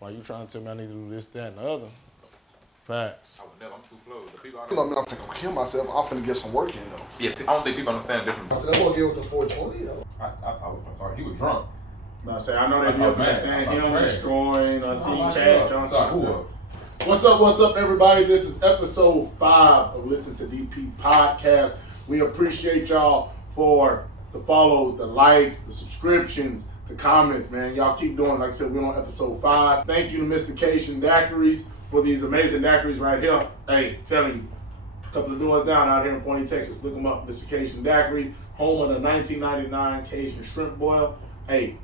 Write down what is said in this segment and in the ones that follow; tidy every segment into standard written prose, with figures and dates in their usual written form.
Why you trying to tell me I need to do this, that, and the other? Facts. I would never. I'm too close. The people I You know, I'm finna kill myself. I'm finna get some work in though. Yeah, I don't think people understand the difference. I said, I'm gonna get with the 420 though. I told him, he was drunk. I say, I know they be understand him destroying. I seen Chad Johnson. What's up, everybody? This is episode 5 of Listen2DP podcast. We appreciate y'all for the follows, the likes, the subscriptions, the comments, man. Y'all keep doing. Like I said, we're on episode 5. Thank you to Mr. Cation Daiquiris for these amazing daiquiris right here. Hey, telling you, a couple of doors down out here in Pawnee, Texas. Look them up, Mr. Cation Daiquiris, home of the 1999 Cajun Shrimp Boil. Hey,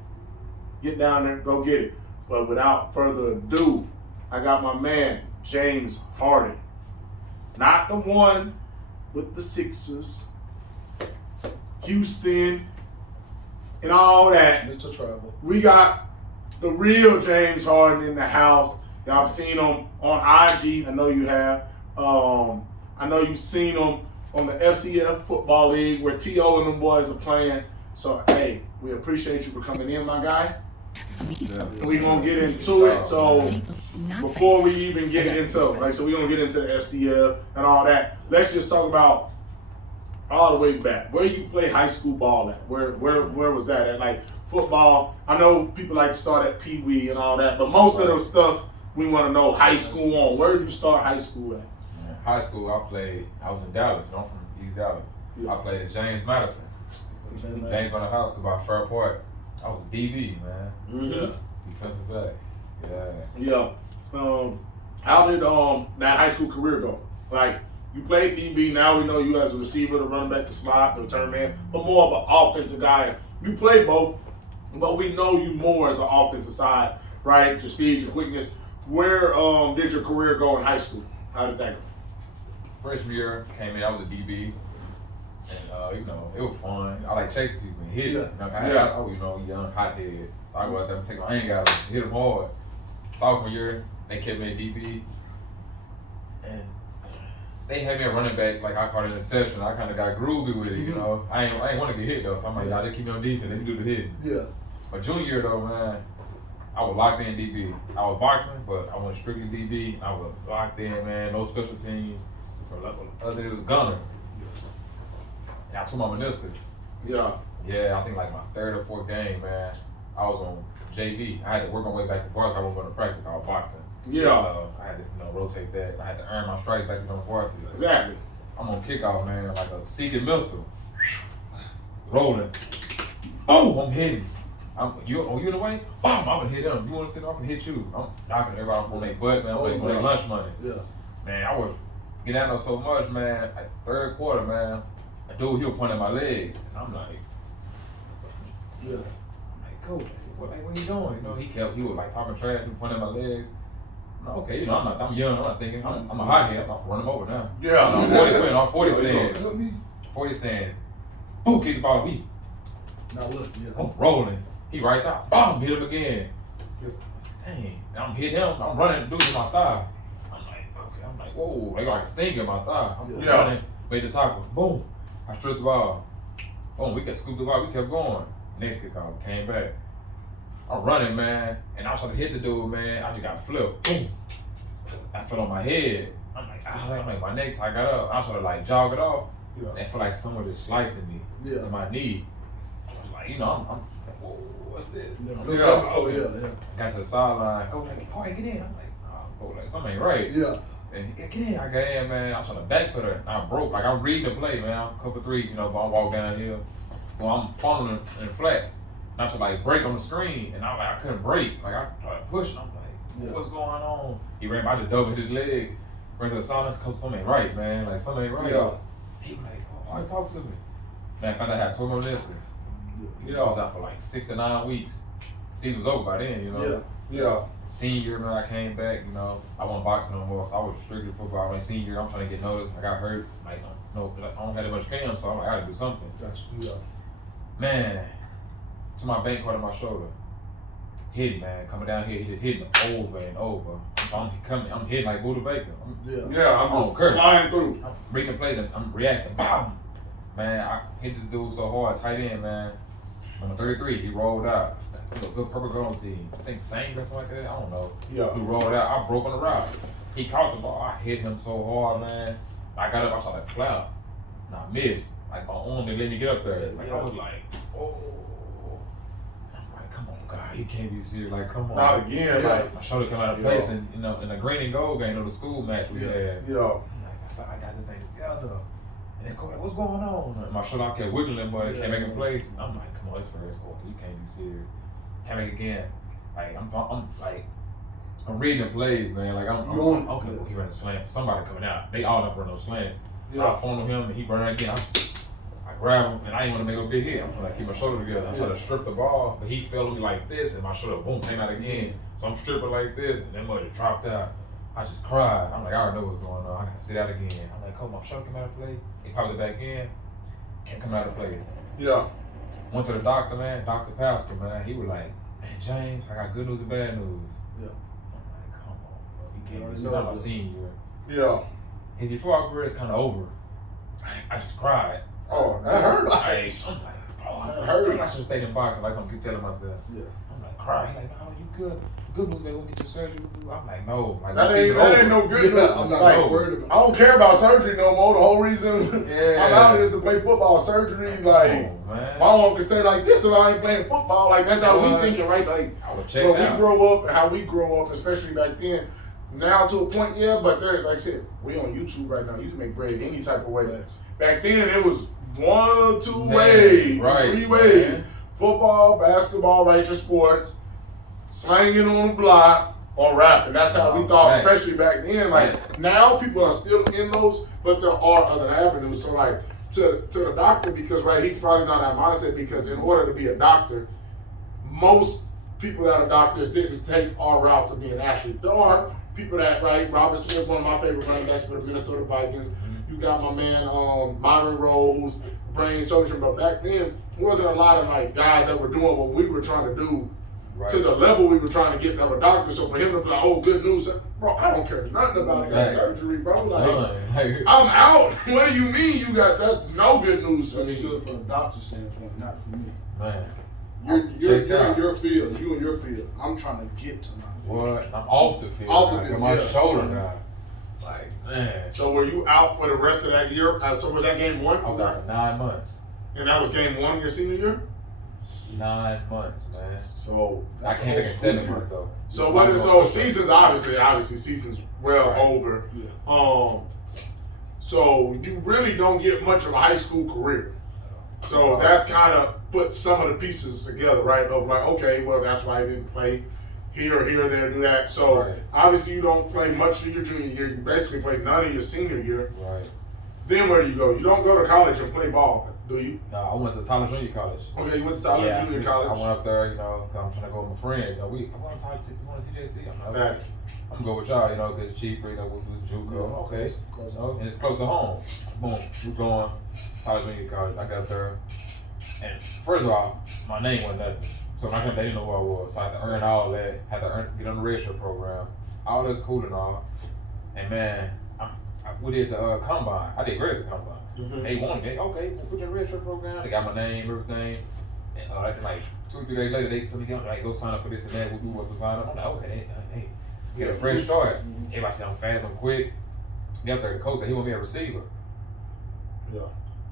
get down there, go get it. But without further ado, I got my man, James Harden. Not the one with the Sixers, Houston, and all that. Mr. Travel. We got the real James Harden in the house. Y'all have seen him on IG. I know you have. I know you've seen him on the FCF Football League where T.O. and them boys are playing. So, hey, we appreciate you for coming in, my guy. Yeah. We're going to get into it. So, before we even get into it, so we're going to get into the FCF and all that. Let's just talk about all the way back. Where you play high school ball at? Where was that at? Like, football, I know people like to start at Pee Wee and all that, but most of the stuff we want to know high school on. Where did you start high school at? High school, I was in Dallas. I'm from East Dallas. Yeah. I played at James Madison. James Madison High School by Fairport. I was a DB, man. Mm-hmm. Defensive back. Yeah. How did that high school career go? Like, you played DB, now we know you as a receiver, the running back, the slot, the return man, but more of an offensive guy. You play both, but we know you more as the offensive side, right? Your speed, your quickness. Where did your career go in high school? How did that go? Freshman year, came in, I was a DB. And, it was fun. I like chasing people and hitting. Young, hot head. So I go out there and take my hand out and hit them hard. Sophomore year, they kept me at DB. And they had me a running back, like I caught an interception. I kind of got groovy with it, you know. I ain't want to get hit, though. So I'm like, y'all, they keep me on defense. Let me do the hitting. Yeah. My junior year, though, man, I was locked in DB. I was boxing, but I went strictly DB. I was locked in, man. No special teams. Other than the gunner. And I tore my meniscus. Yeah. Yeah, I think like my 3rd or 4th game, man. I was on JV. I had to work my way back to varsity. I wasn't going to practice. I was boxing. Yeah. So I had to, rotate that. I had to earn my stripes back on the varsity. Exactly. I'm on kickoff, man, like a seeking missile. Rolling. Boom! I'm hitting. You in the way? Boom! I'm going to hit them. You want to sit? I'm going to hit you. I'm knocking everybody on their butt, man. I'm on their lunch money. Yeah. Man, I was getting out of so much, man. Like 3rd quarter, man. A dude, he was pointing at my legs. And I'm like, yeah. I'm like, Coach, what you doing? He was like talking trash and pointing at my legs. I'm like, okay, I'm young. I'm not thinking, I'm a hot head. I'm about to run him over now. Yeah. I'm 40 stand. 40 stand. Boom, kick the ball to me. Now look, yeah. Oh, rolling. He right there. Boom, hit him again. Yeah. Dang. And I'm hitting him. I'm running, dude in my thigh. I'm like, whoa, they got like a sting in my thigh. I'm running, made the tackle. Boom. I stripped the ball. Boom, we kept scoop the ball. We kept going. Next kickoff, came back. I'm running, man, and I was trying to hit the dude, man. I just got flipped. Boom. I fell on my head. I'm like, my neck. I got up. I was trying to like jog it off. Yeah. And I feel like someone just slicing me to my knee. I was like, I'm like, whoa, what's this? Got to the sideline. Go, like, get in. I'm like, something ain't right. Yeah. And get in, I got in, man. I'm trying to back put her. And I broke. Like, I'm reading the play, man. I'm cover 3, but I walk down here. Well, I'm falling in flats. And I try to, like, break on the screen. And I'm like, I couldn't break. Like, I tried to push. And I'm like, what's going on? He ran by, I just doubled his leg. Ran to the silence, because something ain't right, man. Like, something ain't right. Yeah. He was like, why you talk to me? Man, I found out I had tore my meniscus. I was out for, like, 6 to 9 weeks. Season was over by then, Yeah. Senior year, man, I came back, I wasn't boxing no more, so I was strictly football. My senior year, I'm trying to get noticed. I got hurt. Like, I don't have that much film, so I'm like, I gotta do something. Gotcha. Yeah. Man, to my bank caught on my shoulder. Hitting, man, coming down here, he just hitting over and over. I'm hitting like Buddha Baker. I'm just flying through. I'm reading the plays and I'm reacting. Bam! Man, I hit this dude so hard, tight end, man. Number 33, he rolled out. Good purple girl team. I think Saint or something like that. I don't know. Yeah. He rolled out. I broke on the route. He caught the ball. I hit him so hard, man. I got up. I tried to clap. And I missed. Like my arm didn't let me get up there. Like I was like, oh. I'm like, come on, God, you can't be serious. Like, come on. Not again. Like my shoulder come out of place, and in the green and gold game, the school match we had. Yeah. I'm like, I thought I got this thing together. And then coach like, what's going on? And my shoulder I kept wiggling, but it can't make in place. And I'm like, come on, it's first quarter. You can't be serious. Can't make it again. Like I'm reading the plays, man. Like I'm okay. He ran a slant. Somebody coming out. They all up for those slants. So I phoned him, and he burned again. I grabbed him, and I didn't want to make a big hit. I'm trying to keep my shoulder together. I'm trying to strip the ball, but he fell on me like this, and my shoulder boom came out again. So I'm stripping like this, and that mother dropped out. I just cried. I'm like, I already know what's going on. I gotta sit out again. I'm like, coach, my shoulder came out of play. He popped it back in. Can't come out of place. Yeah. Went to the doctor, man. Dr. Pascal, man. He was like, man, James, I got good news and bad news. Yeah. I'm like, come on, bro. You can't be serious. My senior year. Yeah. His football career is kind of over. I just cried. Oh, that hurt. I'm like, bro, that hurt. I should have stayed in boxing. Like something I keep telling myself. Yeah. I'm like, crying. He's like, no, you good. Good news, man. We'll get your surgery. I'm like, no. Like, that ain't no good news. I'm not like, worried about it. I don't care about surgery no more. The whole reason I'm out is to play football. Surgery, like, man. my mom can stay like this if I ain't playing football. Like, that's how we thinking, right? Like, when we grow up, how we grow up, especially back then. Now to a point, yeah, but there, like I said, we on YouTube right now. You can make bread any type of way. Back then, it was one or two ways, right, 3 ways. Man. Football, basketball, ranger sports, slanging on the block, or rapping. That's how we thought, especially back then. Like, now people are still in those, but there are other avenues. So, like, to the doctor, because, right, he's probably not that mindset, because in order to be a doctor, most people that are doctors didn't take our routes of being athletes. There are people that, right, Robert Smith, one of my favorite running backs for the Minnesota Vikings. You got my man, Myron Rose, brain surgeon, but back then, there wasn't a lot of, like, guys that were doing what we were trying to do to the level we were trying to get that were doctors. So for him to be like, oh, good news, bro, I don't care nothing about that surgery, bro. Like, I'm out. What do you mean you got, that's no good news for me. That's good from a doctor's standpoint, not for me. Man. You're in your field. You in your field. I'm trying to get to my field. What? I'm off the field. Off the field, My yeah. shoulder now. Like, man. So were you out for the rest of that year? So was that game 1? I was out for 9 months. And that was game 1 your senior year? 9 months, man. So I can't make it 7 months though. So what is seasons obviously seasons over. Yeah. So you really don't get much of a high school career. So that's kind of put some of the pieces together, right? Of like, okay, well that's why I didn't play here, there, do that. So obviously you don't play much of your junior year. You basically play none of your senior year. Right. Then where do you go? You don't go to college and play ball, do you? No, I went to Tyler Junior College. Okay, you went to Tyler Junior College. I went up there, you know, I'm trying to go with my friends. You know, I'm going to TJC. I'm like, Thanks. I'm going to go with y'all, you know, because it's cheaper, you know, we was JUCO. Yeah, okay. close. You know, and it's close to home. Boom, we're going Tyler Junior College. I got there. And first of all, my name wasn't nothing. So they didn't know who I was. So I had to earn all that. Had to get on the redshirt program. All that's cool and all. And man, we did the combine. I did great at the combine. Mm-hmm. They wanted me. Okay, we'll put your redshirt program. They got my name, everything. And like 2 or 3 days later, they told me, like, go sign up for this and that. We'll do what's to sign up. I'm like, okay, hey, get a fresh start. Everybody said I'm fast, I'm quick. Get up there, the coach said he want me a receiver. Yeah.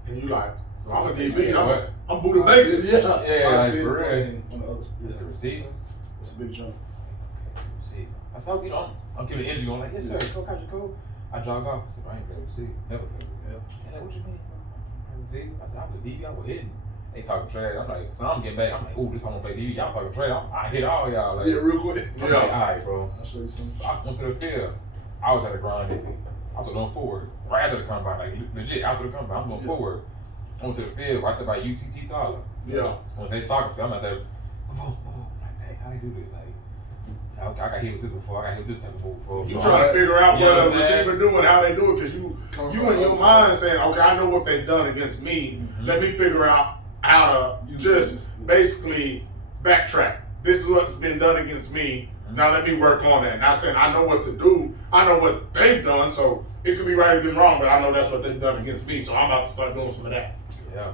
And you like, I'm a DB. I'm Buddha Baker. Yeah, like for real. It's a receiver. It's a big jump. Okay, receiver. I saw, you know, I'm giving the energy going like, yes sir, coach, coach. I jog off. I said, I ain't playing receiver. Never played receiver. And like, what you mean? Receiver? I said, I was DB, I was hitting. They talking trash. I'm like, so I'm getting back. I'm like, ooh, this time I'm gonna play DB. Y'all talking trash. I hit all y'all. Like, yeah, real quick. I'm like, all right, bro. I'll show you something. I went to the field. I was at the ground DB. I was going forward. Right after the combine, like legit after the combine, I'm going forward. I went to the field right there by UTT Tyler. Yeah. When they soccer field, I'm out there. Boom, boom. Like, hey, how they do this? Like, I got hit with this before. I got hit with this type of move before. You trying to figure out what a receiver do and how they do it, because you in your mind saying, okay, I know what they've done against me. Mm-hmm. Let me figure out how to just basically backtrack. This is what's been done against me. Mm-hmm. Now let me work on that. Not saying I know what to do. I know what they've done, so it could be right or wrong, but I know that's what they've done against me, so I'm about to start doing some of that. Yeah.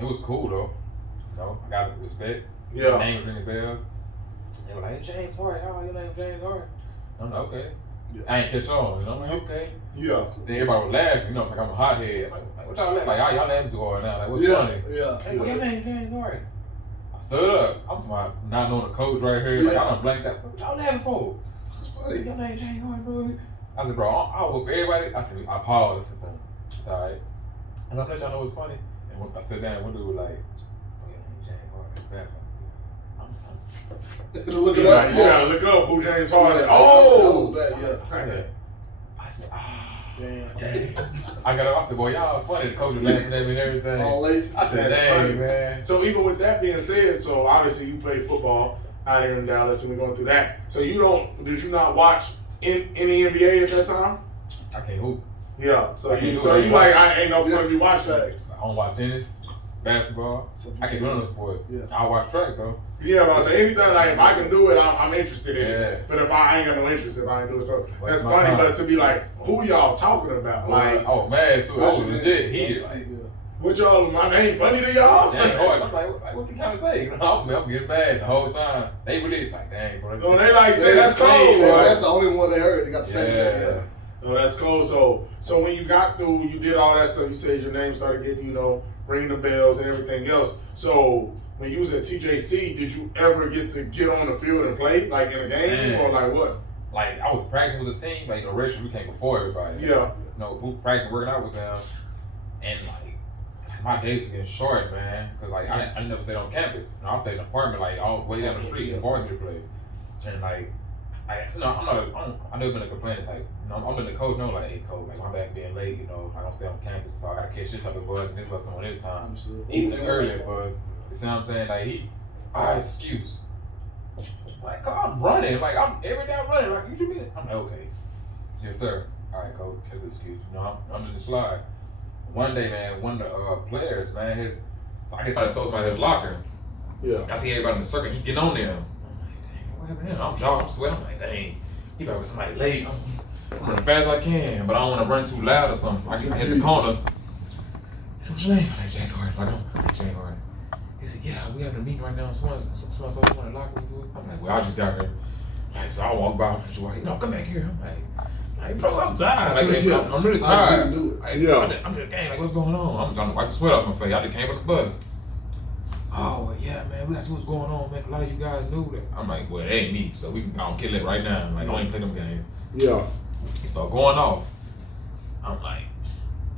It was cool though. So I got the respect. Yeah. Names ringing bells. They were like, hey, James Harden, how are your name? James Harden. I'm like, okay. Yeah. I ain't catch on, you know. I'm like, okay. Yeah. Then everybody was laughing, you know, like I'm a hothead. Like what y'all laughing? Like, y'all laughing too hard now. Like, what's funny? Yeah. Hey, what your name, James Harden? I stood up. I'm talking about not knowing the coach right here. Like, I done blanked out. What y'all laughing for? That's funny. Your name, James Harden, bro. I said, bro, I'll whoop everybody. I said, I paused. I said, bro, it's all right. I said, I'm let y'all know what's funny. And when I sat down, one dude was like, oh, your name, James Harden. Look it up. You gotta look up who James Harden. Yeah, Oh, that was bad, I said, Damn. I got up. I said, boy, y'all funny. The coach was laughing at me and everything. All late. I said, That's dang, funny. man. So even with that being said, so obviously you play football out here in Dallas, and we're going through that. So did you not watch any NBA at that time? I can't hoop. Yeah. So I can't you do so it. you like I ain't no point if you watch that. Facts. I don't watch tennis, basketball. I can't do none of those sports. Yeah. I watch track though. Yeah, but I say anything like if I can do it, I'm interested in it. Yes. But if I ain't got no interest, if I ain't do it, so But that's it's my funny. time. But to be like, who y'all talking about? Like, Oh man, so I was legit heated. Like, what y'all? My name funny to y'all? dang, boy, I'm like, what you trying to say? You know, I'm getting mad the whole time. They really like, dang, bro. No, they like say that's cold. Yeah, Right? that's the only one they heard. They got the same thing. Yeah. No, that's cool. So when you got through, you did all that stuff. You said your name started getting, ringing the bells and everything else. So when you was at TJC, did you ever get on the field and play, like in a game, Man. or like what? Like I was practicing with the team, like originally we came before everybody. Yeah. You know, who practicing working out with them, and like my days was getting short, man, because like I never stayed on campus. You know, I stayed in an apartment like all the way down the street, in varsity place, and like. I've never been a complaining type. You know, I'm been the coach, like, hey, coach, like, my back being late, I don't stay on campus, so I gotta catch this type of bus, and this bus coming this time. Even earlier bus. You see what I'm saying? Like, excuse. Like, I'm running. Like, every day I'm running. Like, you mean it? I'm like, okay. Yes, sir. All right, coach, that's an excuse. I'm in the slide. One day, man, one of the players, man, so I guess I stole somebody's locker. Yeah. I see everybody in the circle, he getting on them. I'm jogging, I'm sweating. I'm like, dang, he better be somebody late. I'm running fast as I can, but I don't want to run too loud or something. I hit the corner. He said, what's your name? I'm like, James Harden. I'm like, James Harden. He said, yeah, we having a meeting right now. Someone's in the locker room. I'm like, well, I just got here. Like, so I walk by. I'm like, come back here. I'm like, bro, I'm tired. Like, I'm really tired. I'm just, dang, like, what's going on? I'm trying to wipe the sweat off my face. I just came from the bus. Oh, well, yeah, man, we got to see what's going on, man. A lot of you guys knew that. I'm like, well, it ain't me, so we can go and kill it right now. Like, I don't even play them games. Yeah. He started going off. I'm like,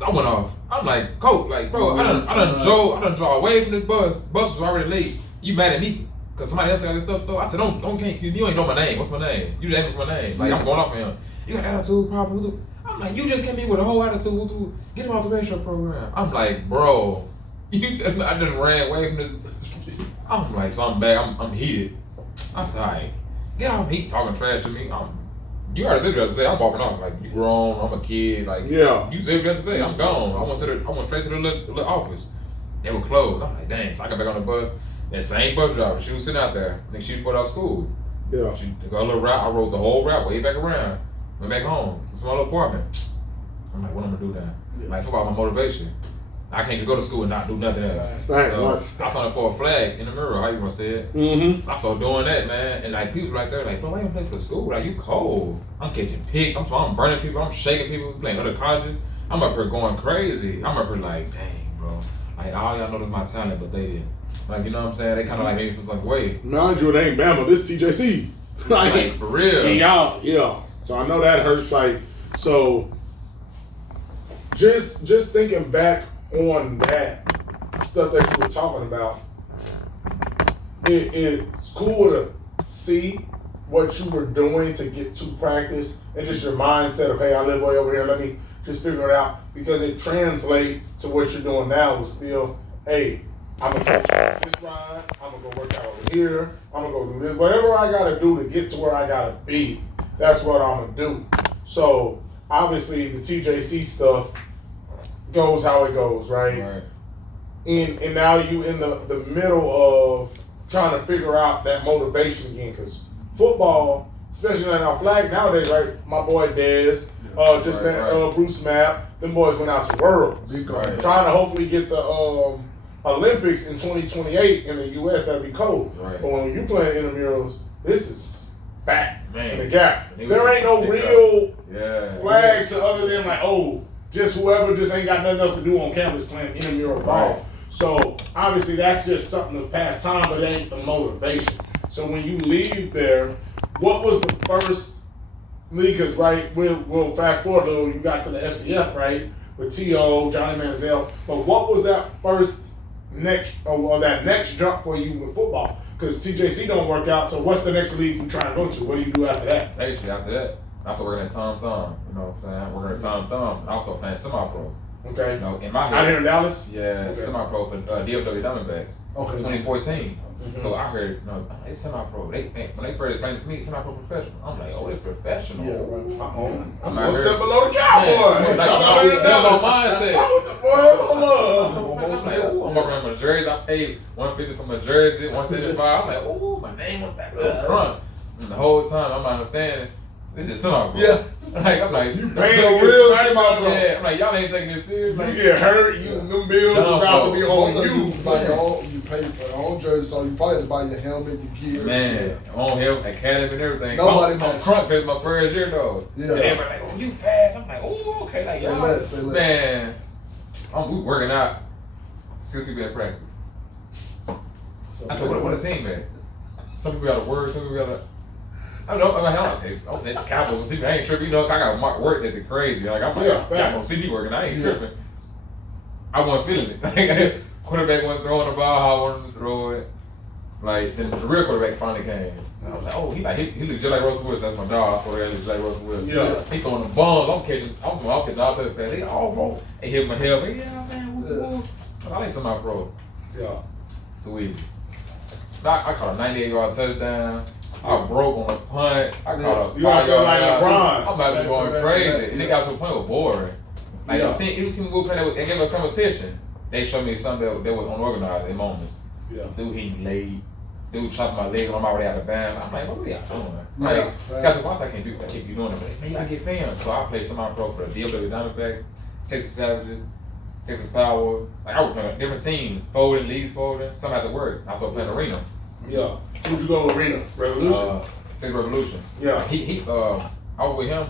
I went off. I'm like, coach, like, bro, I done draw away from this bus. Bus was already late. You mad at me? Cause somebody else got this stuff though. I said, can't, you ain't know my name. What's my name? You just asked me my name. Like, I'm going off of him. You got attitude problem? I'm like, you just came in with a whole attitude. Get him off the ratio program. I'm like, bro. You tell me I done ran away from this. I'm like, so I'm back. I'm heated. I said, all right, get out. He talking trash to me. You already said what you had to say. I'm walking off. Like, you grown. I'm a kid. Like, yeah. You said what you had to say. I'm gone. I went straight to the little office. They were closed. I'm like, dang. So I got back on the bus. That same bus driver, she was sitting out there. I think she was going out of school. Yeah. She took a little route. I rode the whole route way back around. Went back home. It's my little apartment. I'm like, what I'm gonna do now? Yeah. Like, football, my motivation. I can't just go to school and not do nothing else. Right. So I signed up for a flag in the mirror, how you gonna say it? Mm-hmm. I started doing that, man. And like people right there, like, bro, why you don't play for the school? Like, you cold. I'm catching pics, I'm burning people, I'm shaking people, playing other colleges. I'm up here going crazy. I'm up here like, dang, bro. Like, all y'all noticed my talent, but they didn't. Like, you know what I'm saying? They kind of like made me feel some way. Mind you, it ain't Bama, this TJC. like, for real. And y'all, yeah. So I know that hurts. Like, so just thinking back on that stuff that you were talking about, it's cool to see what you were doing to get to practice and just your mindset of, hey, I live way over here, let me just figure it out, because it translates to what you're doing now is still, hey, I'm gonna go this ride, I'm gonna go work out over here, I'm gonna go do this, whatever I gotta do to get to where I gotta be, that's what I'm gonna do. So obviously the TJC stuff goes how it goes, right? And now you in the middle of trying to figure out that motivation again, because football, especially in our flag nowadays, right? My boy Dez, Bruce Mapp, them boys went out to Worlds, trying to hopefully get the Olympics in 2028 in the U.S., that'd be cold. Right. But when you play intramurals, this is back in the gap. Man, There ain't no real flags Yeah. other than like, oh, just whoever just ain't got nothing else to do on campus playing intramural ball. Right. So obviously that's just something to pass time, but it ain't the motivation. So when you leave there, what was the first league? Because right, we'll fast forward a little. You got to the FCF, right, with T.O., Johnny Manziel. But what was that next jump for you with football? Because TJC don't work out. So what's the next league you trying to go to? What do you do after that? Actually, after that, after working at Tom Thumb, you know what I'm saying? Working at Tom Thumb, and also playing semi-pro. Okay. You know, in my head. Out here in Dallas? Yeah, Okay. semi-pro for DFW Diamondbacks. Okay. 2014. Mhm. So I heard, you know, it's semi-pro. When they first explained it to me, semi-pro professional. I'm like, oh, it's professional. Yeah, right. I'm out one here. step below the Cowboys. That's my mindset. I'm wearing my jersey. I paid $150 for my jersey, $175. I'm like, oh, my name was back up front. And the whole time I'm not understanding. This is semi-pro. Yeah. I'm like, You the paying real semi-pro. semi-pro. Yeah, I'm like, y'all ain't taking this serious. You Like, get hurt, them bills is about to be on Also, you. buy your own, you pay for your own jersey, so you probably have to buy your helmet, your gear. man, on him, academy and everything. Nobody I'm matches. crunk because my first year though. Yeah. And everybody like, oh, you fast. I'm like, oh, okay, like, Say y'all. less, say less. Man, we working out. 6 people at practice. I said, what a team, man. Some people got to work, some people got to. I don't know. Okay, the Cowboys. See, I ain't tripping. You know, I got work that the crazy. Like I'm gonna see me working. I ain't tripping. I wasn't feeling it. Like, quarterback wasn't throwing the ball how I wanted him to throw it. Like then the real quarterback finally came. And I was like, oh, he looked just like Russell Wilson. That's my dog. I swear, he looked like Russell Wilson. Yeah. He throwing the bombs. I'm catching all to the pass. They all roll. They hit my head. Like, yeah, man. Woo. I like semi-pro. Yeah. Too easy. I caught a 98-yard touchdown. I broke on a punt. I caught a 5-yard like LeBron. I'm about to be going crazy. And it got to a point of boring. Like every team we played, they gave a competition. They showed me something that was unorganized in moments. Yeah. Dude hitting late. Dude chopping my leg on my way out of bounds. I'm like, what are y'all doing? Yeah. Like, guys, once I can't do that, keep you doing it. But man, I get fans. So I played semi-pro for the DFW Diamondbacks, Texas Savages, Texas Power. Like I was playing different teams, folding, leagues folding. Some had to work. I was also playing arena. Yeah. Who'd you go with Arena? Revolution? Texas Revolution. Yeah. I was with him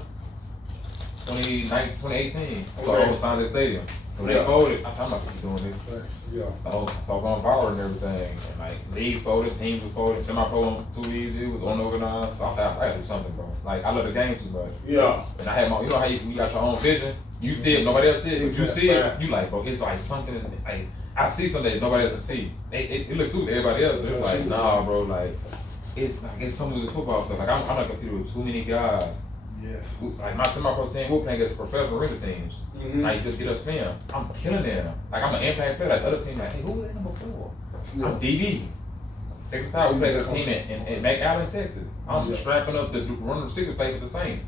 2018. So Okay. I was signed at the stadium. When Yeah. they folded, I said, I'm not gonna keep doing this. Yeah. So I was going viral and everything. And like leagues folded, teams were folded, semi-pro too easy, it was unorganized. So I said, I gotta do something, bro. Like I love the game too much. Yeah. And I had my, you know how you got your own vision? You see it, nobody else see it. But you see it, Facts. you like, bro, it's like something, like, I see something that nobody else can see. It looks stupid to everybody else. It's like, nah, bro, like, it's something with football stuff. Like, I'm not competing with too many guys. Yes. Like, my semi-pro team, we're playing against professional arena teams. Mhm. Like, just get us film. I'm killing them. Like, I'm an impact player. Like, the other team, like, hey, who was that number 4? Yeah. I'm DB. Texas Power, we played a team in McAllen, Texas. I'm strapping up the running receiver play with the Saints.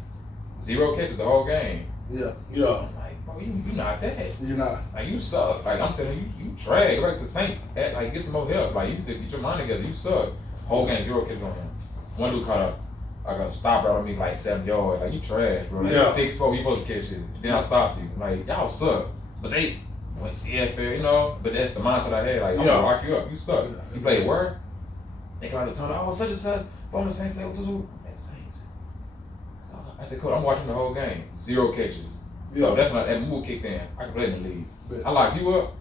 0 catches the whole game. Yeah. Yeah. I'm like, bro, you not that. You're not. Like, you suck. Like, I'm telling you, you trash. Go back to Saint. Like, get some more help. Like, you need to get your mind together. You suck. Whole game, 0 catches on him. One dude caught a stop out on me like 7 yards. Like, you trash, bro. Like, Yeah. 6'4", you supposed to catch it. Then I stopped you. Like, y'all suck. But they went CFL, you know. But that's the mindset I had. Like, I'm gonna lock you up. You suck. You play where? They come out the tunnel. Oh, such and such. On the same play with the dude. That's Saints. So I said, cool. I'm watching the whole game. 0 catches. So that's when that move kicked in. I can play in the league. I lock you up.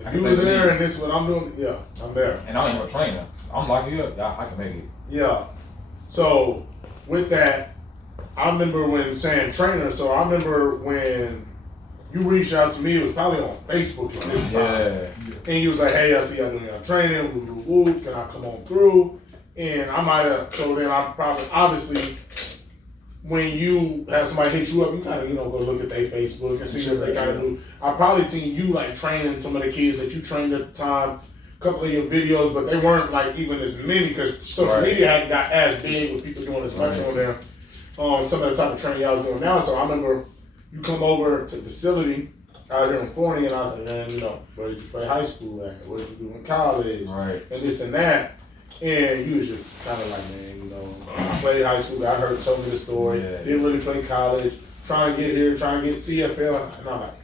If you was there and this is what I'm doing, yeah, I'm there. And I ain't a trainer. I'm locking you up. I can make it. Yeah. So with that, I remember when saying trainer. So I remember when you reached out to me. It was probably on Facebook at this time. And you was like, "Hey, I see y'all doing your training. Woo, woo, woo. Can I come on through?" And I might have. So then I probably obviously. When you have somebody hit you up, you kind of, go look at their Facebook and see what they kind of do. I probably seen you like training some of the kids that you trained at the time, a couple of your videos, but they weren't like even as many because social media hadn't got as big with people doing as much on there. Some of the type of training I was doing now. So I remember you come over to the facility out here in Forney, and I was like, man, where did you play high school at? What did you do in college? Right. And this and that. And you was just kind of like, man, I played high school. I told me the story. Yeah. Didn't really play college. Trying to get here, trying to get CFL. And I'm like,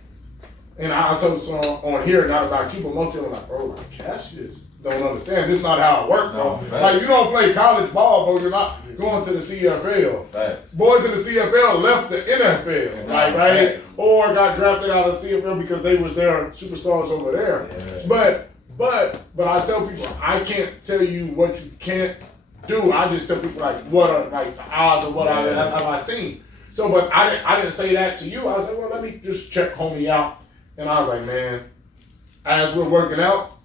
and I told this on here, not about you, but most people are like, bro, like, Cash just don't understand. This is not how it works, bro. No, like, you don't play college ball, bro. You're not going to the CFL. Facts. Boys in the CFL left the NFL, like, right? Facts. Or got drafted out of the CFL because they was their superstars over there. Yeah. But I tell people, I can't tell you what you can't do. I just tell people like what are like the odds of what have I seen. So, but I didn't say that to you. I was like, well, let me just check homie out. And I was like, man, as we're working out,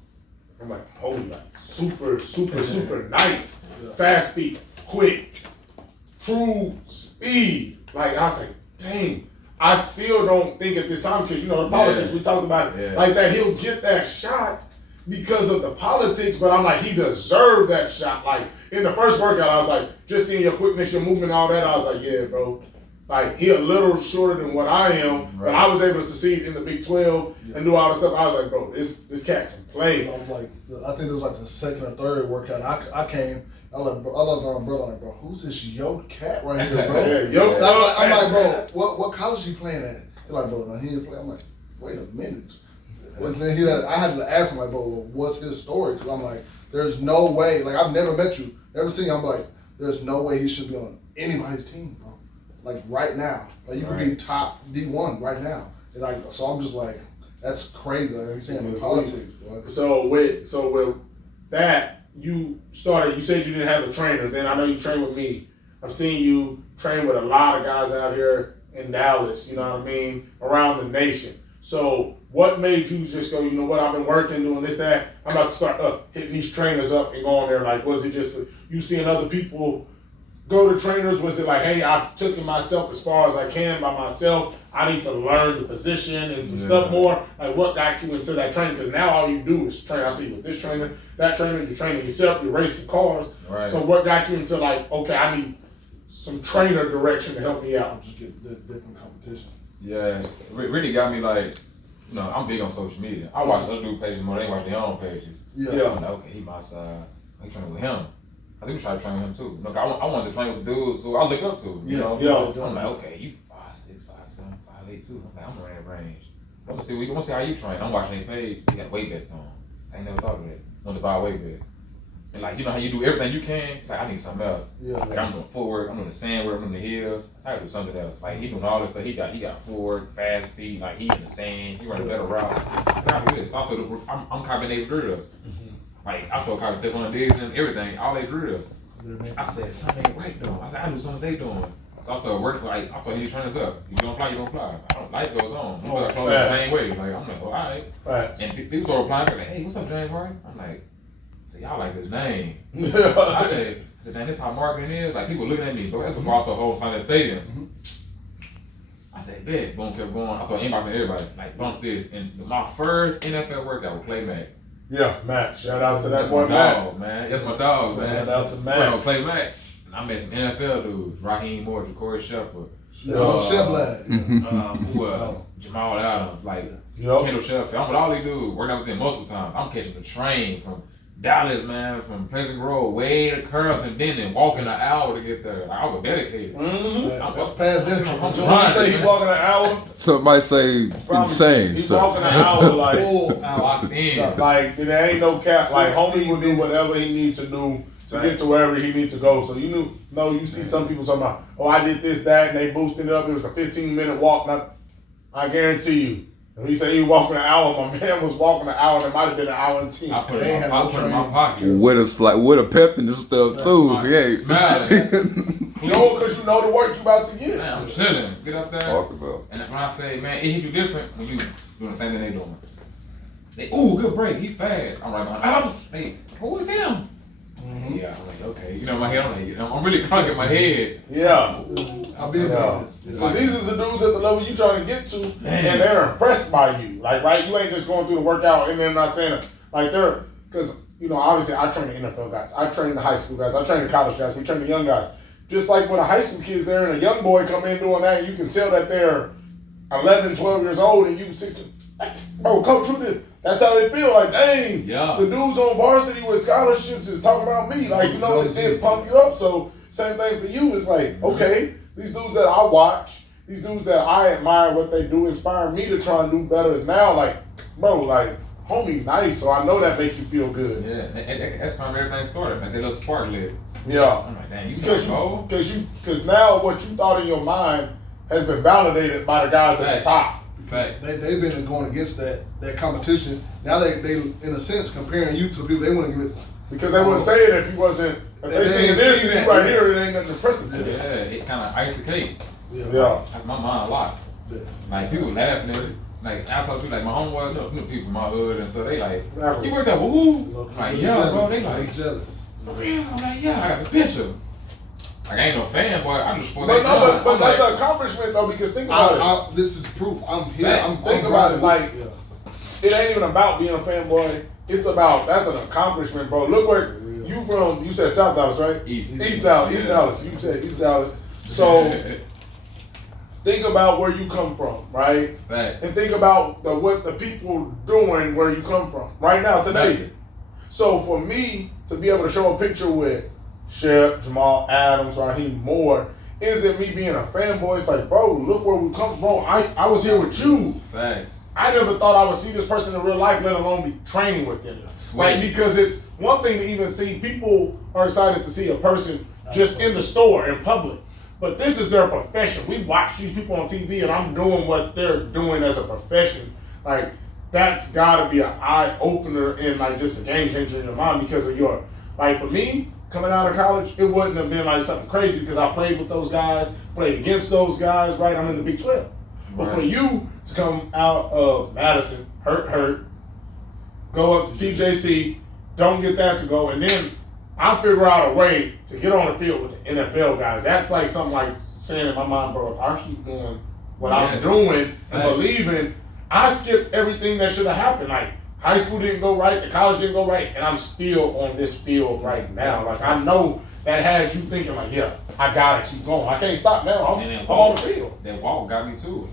I'm like, homie, like super nice, fast feet, quick, true speed. Like I was like, dang. I still don't think at this time because you know the politics we talked about it, like that he'll get that shot because of the politics, but I'm like, he deserved that shot. Like, in the first workout, I was like, just seeing your quickness, your movement, all that, I was like, yeah, bro. Like, he a little shorter than what I am, but I was able to succeed in the Big 12 and do all the stuff. I was like, bro, this cat can play. I was like, I think it was like the second or third workout. I came, I was like, I looked at my brother like, bro, who's this yoked cat right here, bro? I'm like, bro, what college he playing at? He's like, bro, no, he didn't play. I'm like, wait a minute. And then I had to ask him, like, bro, what's his story? Because I'm like, there's no way, like, I've never met you, never seen you. I'm like, there's no way he should be on anybody's team, bro. Like, right now. Like, you could be top D1 right now. And like, so I'm just like, that's crazy. Like you're saying, the politics, bro. So with that, you said you didn't have a trainer. Then I know you train with me. I've seen you train with a lot of guys out here in Dallas, you know what I mean, around the nation. So what made you just go, you know what, I've been working, doing this, that, I'm about to start hitting these trainers up and going there? Like, was it just you seeing other people go to trainers? Was it like, hey, I've taken myself as far as I can by myself. I need to learn the position and some stuff more. Like, what got you into that training? Because now all you do is train. I see with this trainer, that trainer, you're training yourself, you're racing cars. Right. So what got you into like, okay, I need some trainer direction to help me out? Just get different competition. Yeah, it really got me like, you know, I'm big on social media. I watch other dude pages more than they watch their own pages. Yeah. I'm like, okay, he my size. I training with him. I think we try to train with him too. Look, I wanted to train with dudes who I look up to. You know? Yeah. I'm like, okay, you 5'6", 5'7", 5'8" too. I'm like, I'm in that range. I want to see how you train. I'm watching their page. He got weight vest on. I ain't never thought of that. I want to buy a weight vest. And like, you know how you do everything you can? Like, I need something else. Yeah. Like, I'm doing footwork, I'm doing the sand work, I'm doing the hills. I gotta do something else. Like, he doing all this stuff. He got footwork, fast feet, like, he in the sand, he running a better route. I gotta do this. Also, I'm copying their drills. Like, I told Kyle Stephon Diggs and everything, all their drills. I said, something ain't right though. I said, I do something they doing. So I started working, like, I started hitting trainers up. If you don't apply, you don't apply. Life goes on. You better close the same way. Like, I'm like, all right. And people started applying, like, hey, what's up, James Harden? I'm like, y'all like this name. I said, damn, this how marketing is? Like, people looking at me, but that's before I started holding sign at stadium. I said, bet. Boom, kept going. I started inboxing everybody, like, bump this. And my first NFL workout with Clay Mack. Yeah, Matt. Shout out to that boy, Matt. Man. That's my dog, man. Shout out to Matt. With Clay Mack. And I met some NFL dudes. Raheem Moore, Ja'Cory Shepard. Who else? Jamal Adams, like Kendall Sheffield. I'm with all these dudes, working out with them multiple times. I'm catching the train from Dallas, man, from Pleasant Grove way to Carrolton, then walking an hour to get there. Like, I was dedicated. That's past dedicated. I say he's walking an hour. Some might say insane. He's walking an hour like full hour. Locked in. Like, there ain't no cap. Like, homie will do whatever he needs to do to get to wherever he needs to go. So you see some people talking about, oh, I did this, that, and they boosted it up. It was a 15-minute walk. Now, I guarantee you, if he said he was walking an hour, my man was walking an hour, and it might have been an hour and 10. I put it in my pocket. With a pep in the stuff too. Yeah. Smiling. Because you know the work you about to get. Man, I'm chilling. Get up there. Talk about. And when I say, man, it hit you different when you doing the same thing they doing. Ooh, good break. He fast. I'm right behind. Hey, who is him? Yeah, I'm like, okay. You know, my head, I'm really crunking my head. Yeah. I'll be about this. Because these is the dudes at the level you trying to get to, and they're impressed by you. Like, right? You ain't just going through the workout and then not saying it. Like, because, you know, obviously I train the NFL guys. I train the high school guys. I train the college guys. We train the young guys. Just like when a high school kid's there and a young boy come in doing that, you can tell that they're 11, 12 years old and you 16. Like, bro, coach, you did. That's how they feel. Like, dang, the dudes on varsity with scholarships is talking about me. Like, it did pump you up. So, same thing for you. It's like, okay, these dudes that I watch these dudes that I admire what they do inspire me to try and do better now. Like, bro, like, homie nice, so I know that make you feel good. Yeah, that's kind of everything started. Like that little spark lit. Yeah. I'm like, damn, because now what you thought in your mind has been validated by the guys at the top. Facts. They've been going against that competition. Now they in a sense comparing you to the people they want to give it. Because they wouldn't say it if you wasn't. If they seen this and you right here, it ain't nothing impressive to Yeah, it kind of iced the cake. Yeah. That's my mind a lot. Yeah. Like people laughing at it. Like I saw people like my homeboys, you know people from my hood and stuff. They like, you worked out with who? Like yeah, bro. They like jealous. Real? I'm like yeah, I got the picture. Like I ain't no fan, boy. I just support that. But that's like, an accomplishment though, because think about it. This is proof. I'm here. I'm thinking about it. Like it ain't even about being a fanboy. It's about that's an accomplishment, bro. Look where you from. You said South Dallas, right? East Dallas. East Dallas. You said East Dallas. So think about where you come from, right? Facts. And think about what the people doing where you come from right now today. So for me to be able to show a picture with Shep, Jamal Adams, Raheem Moore, isn't me being a fanboy. It's like, bro, look where we come from. Bro, I was here with you. Facts. I never thought I would see this person in real life, let alone be training with them. Like, because it's one thing to even see, people are excited to see a person just in the store, in public. But this is their profession. We watch these people on TV and I'm doing what they're doing as a profession. Like, that's gotta be an eye opener and like just a game changer in your mind because of your, like for me, coming out of college, it wouldn't have been like something crazy because I played with those guys, played against those guys, right? I'm in the Big 12. But for you to come out of Madison, hurt, go up to TJC, don't get that to go, and then I figure out a way to get on the field with the NFL guys. That's like something like saying in my mind, bro, if I keep doing what I'm doing and believing, I skipped everything that should have happened. Like high school didn't go right, the college didn't go right, and I'm still on this field right now. Like I know that had you thinking like, yeah, I gotta keep going. I can't stop now. I'm on the field. That walk got me too.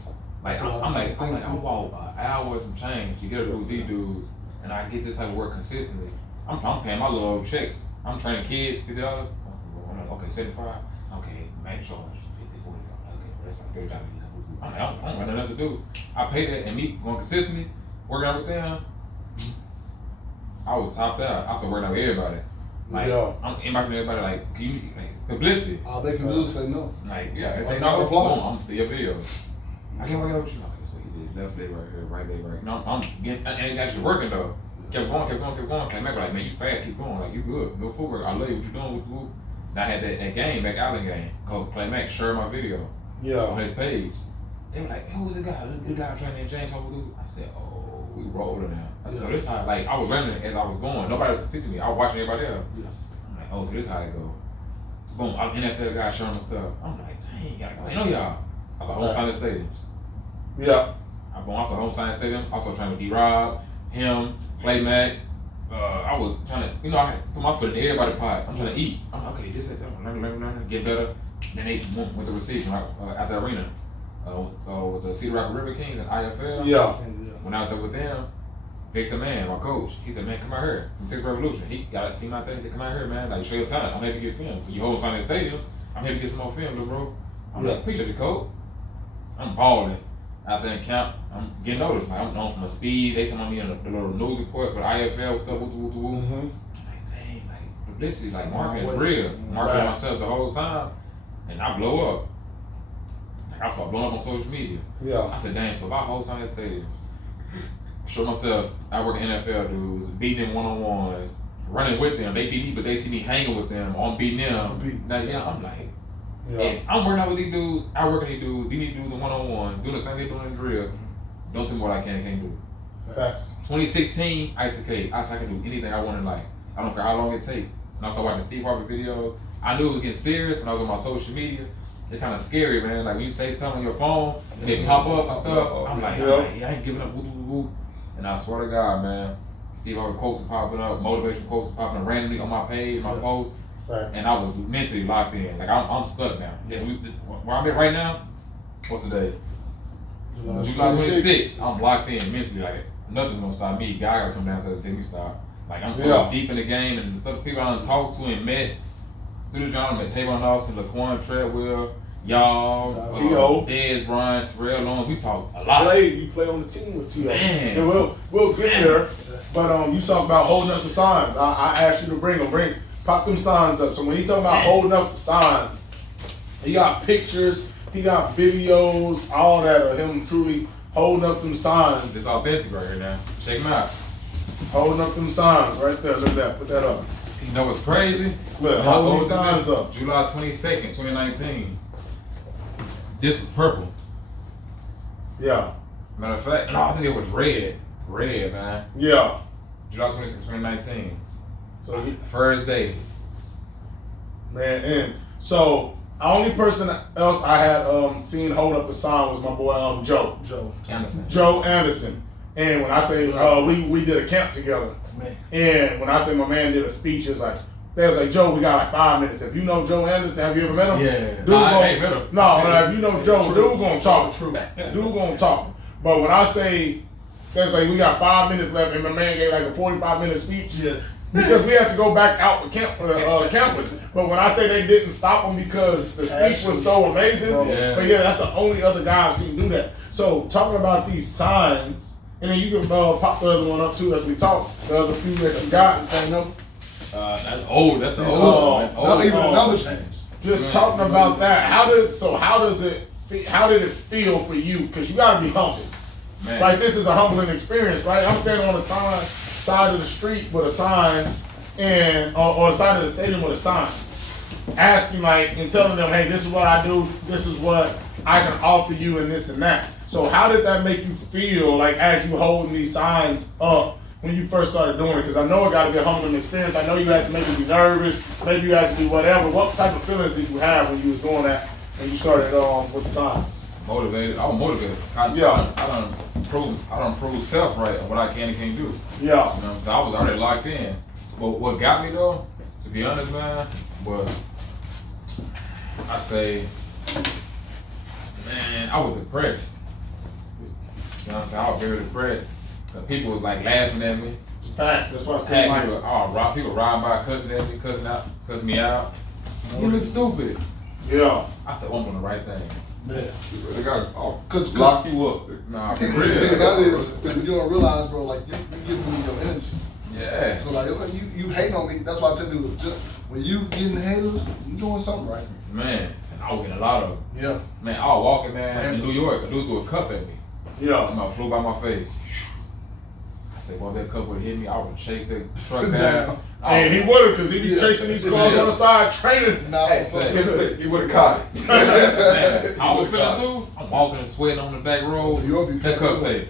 Like I walk hours and change. You get a with these dudes, and I get this type of work consistently. I'm paying my little checks. I'm training kids, $50. I'm like, okay, 75. Okay, max charge, 50, 45. Okay, that's like $30. I'm like, I don't got nothing else to do. I pay that, and me going consistently, working out with them. I was topped out. I started working out with everybody. Like, I'm inboxing everybody like, can you, like, publicity. All they can do is say no. Like, yeah, they say no. Boom, I'm still video. I can't work out with you. Okay, so he did left leg right here, right leg right. No, I'm getting, and it's actually working though. Kept going. Came back like, man, you fast, keep going. Like, you good. Good footwork. I love you. What you doing with whoop? And I had that game, back Allen game, called Play Max, share my video on his page. They were like, who was the guy? The guy training James Hope. I said, oh, we rolling now. I said, so this how, like, I was learning as I was going. Nobody was teaching me. I was watching everybody else. I'm like, oh, so this how it go. Boom, I'm NFL guy showing my stuff. I'm like, dang, I know y'all. I was home signing stadiums. Yeah. I'm also home signing stadium. Also trying with D-Rob, him, Clay Mack. I was trying to, I had to put my foot in everybody's pot. I'm trying to eat. I'm like, okay, this is learn, get better. Then they went with the receiving at the arena with the Cedar Rapids River Kings and IFL. Yeah. Went out there with them. Victor Man, my coach, he said, man, come out here from Texas Revolution. He got a team out there. He said, come out here, man. Like, show your talent. I'm happy to get film. You hold sign the stadium. I'm happy to get some more film, little bro. I'm like, appreciate the coach. I'm balling. Out there in camp, I'm getting noticed. Like, I'm known for my speed. They telling me in the little news report for the IFL stuff. Mm-hmm. Like, dang, like publicity, like marketing is real. Marketing myself the whole time, and I blow up. Like, I start blowing up on social media. Yeah. I said, dang, so if I host on that stadium, show myself, I work in NFL dudes, beating them one-on-ones, running with them. They beat me, but they see me hanging with them, I'm beating them. Now, I'm like, if I'm working out with these dudes, I work with these dudes, beating these dudes in one-on-one, doing the same thing doing in drills. Don't tell me what I can and can't do. Facts. 2016, iced the cake. I said I can do anything I want in life. I don't care how long it takes. When I started watching Steve Harvey videos, I knew it was getting serious when I was on my social media. It's kind of scary, man. Like when you say something on your phone and it pop up and stuff, I'm like, I ain't giving up. And I swear to God, man, Steve Harvey quotes are popping up, motivation quotes are popping up randomly on my page, my post. And I was mentally locked in. Like I'm stuck now. Yes, where I'm at right now, what's the day? July 26th. I'm locked in mentally. Like nothing's gonna stop me. God gotta come down to tell me stop. Like I'm so deep in the game and the stuff people I done talked to and met through the job, met Tavon Austin, Laquan Treadwell, y'all, T.O. Dez, Brian, Terrell, Long. We talked a lot. You play on the team with T.O. Man. And we'll get there. But you talk about holding up the signs. I asked you to bring them. Pop them signs up. So when he talk about holding up the signs, he got pictures, he got videos, all that of him truly holding up them signs. This authentic right here now. Check him out. Holding up them signs right there. Look at that. Put that up. You know what's crazy? Look, hold these signs up. July 22nd, 2019. This is purple. Yeah. Matter of fact, no, I think it was red. Red, man. Yeah. July 22nd, 2019. So First day. man, and so the only person else I had seen hold up a sign was my boy Joe Anderson. And when I say we did a camp together, Man. and when I say my man did a speech, it's like they was like, Joe, we got like 5 minutes. If you know Joe Anderson, have you ever met him? Yeah. I ain't met him. No, if you know Joe, dude gonna talk. Dude gonna talk. But when I say there's like we got 5 minutes left, and my man gave like a 45-minute speech. Yeah. Because we had to go back out for the campus. But when I say they didn't stop him because the speech was so amazing, but yeah, that's the only other guy I've seen do that. So talking about these signs, and then you can pop the other one up too as we talk. The other few that you got, That's old. That's an Oh, old one. Not even another change. just talking about that. How did it feel for you? Because you got to be humble. Man. Like this is a humbling experience, right? I'm standing on the side of the street with a sign, and or the side of the stadium with a sign, asking like and telling them, hey, this is what I do, this is what I can offer you, and this and that. So how did that make you feel, like as you holding these signs up when you first started doing it? Because I know it got to be a humbling experience. I know you had to maybe be nervous, maybe you had to be whatever. What type of feelings did you have when you was doing that when you started with the signs? Motivated. I was motivated. I done prove self right on what I can and can't do. Yeah. You know what I'm saying? I was already locked in. But what got me though, to be honest, man, was I say, man, I was depressed. You know what I'm saying? I was very depressed. People was like laughing at me. Facts. That's what I said. People riding by, cussing at me, cussing me out. You look stupid. Yeah. I said, well, I'm doing the right thing. Yeah. They got Cause lock you up. Nah, for the real. thing about it is, you don't realize, bro, like you giving me your energy. Yeah. So like you hating on me. That's why I tell people, when you getting haters, you doing something right. Man, I was getting a lot of them. Yeah. Man, I was walking, man, in New York. A dude threw a cup at me. Yeah. I flew by my face. I said, well, that cup would hit me. I would chase the truck down. And he would have, because he be chasing these cars on the side, training. No, He would have caught it. Man, I was feeling too. I'm walking and sweating on the back road. That cup said,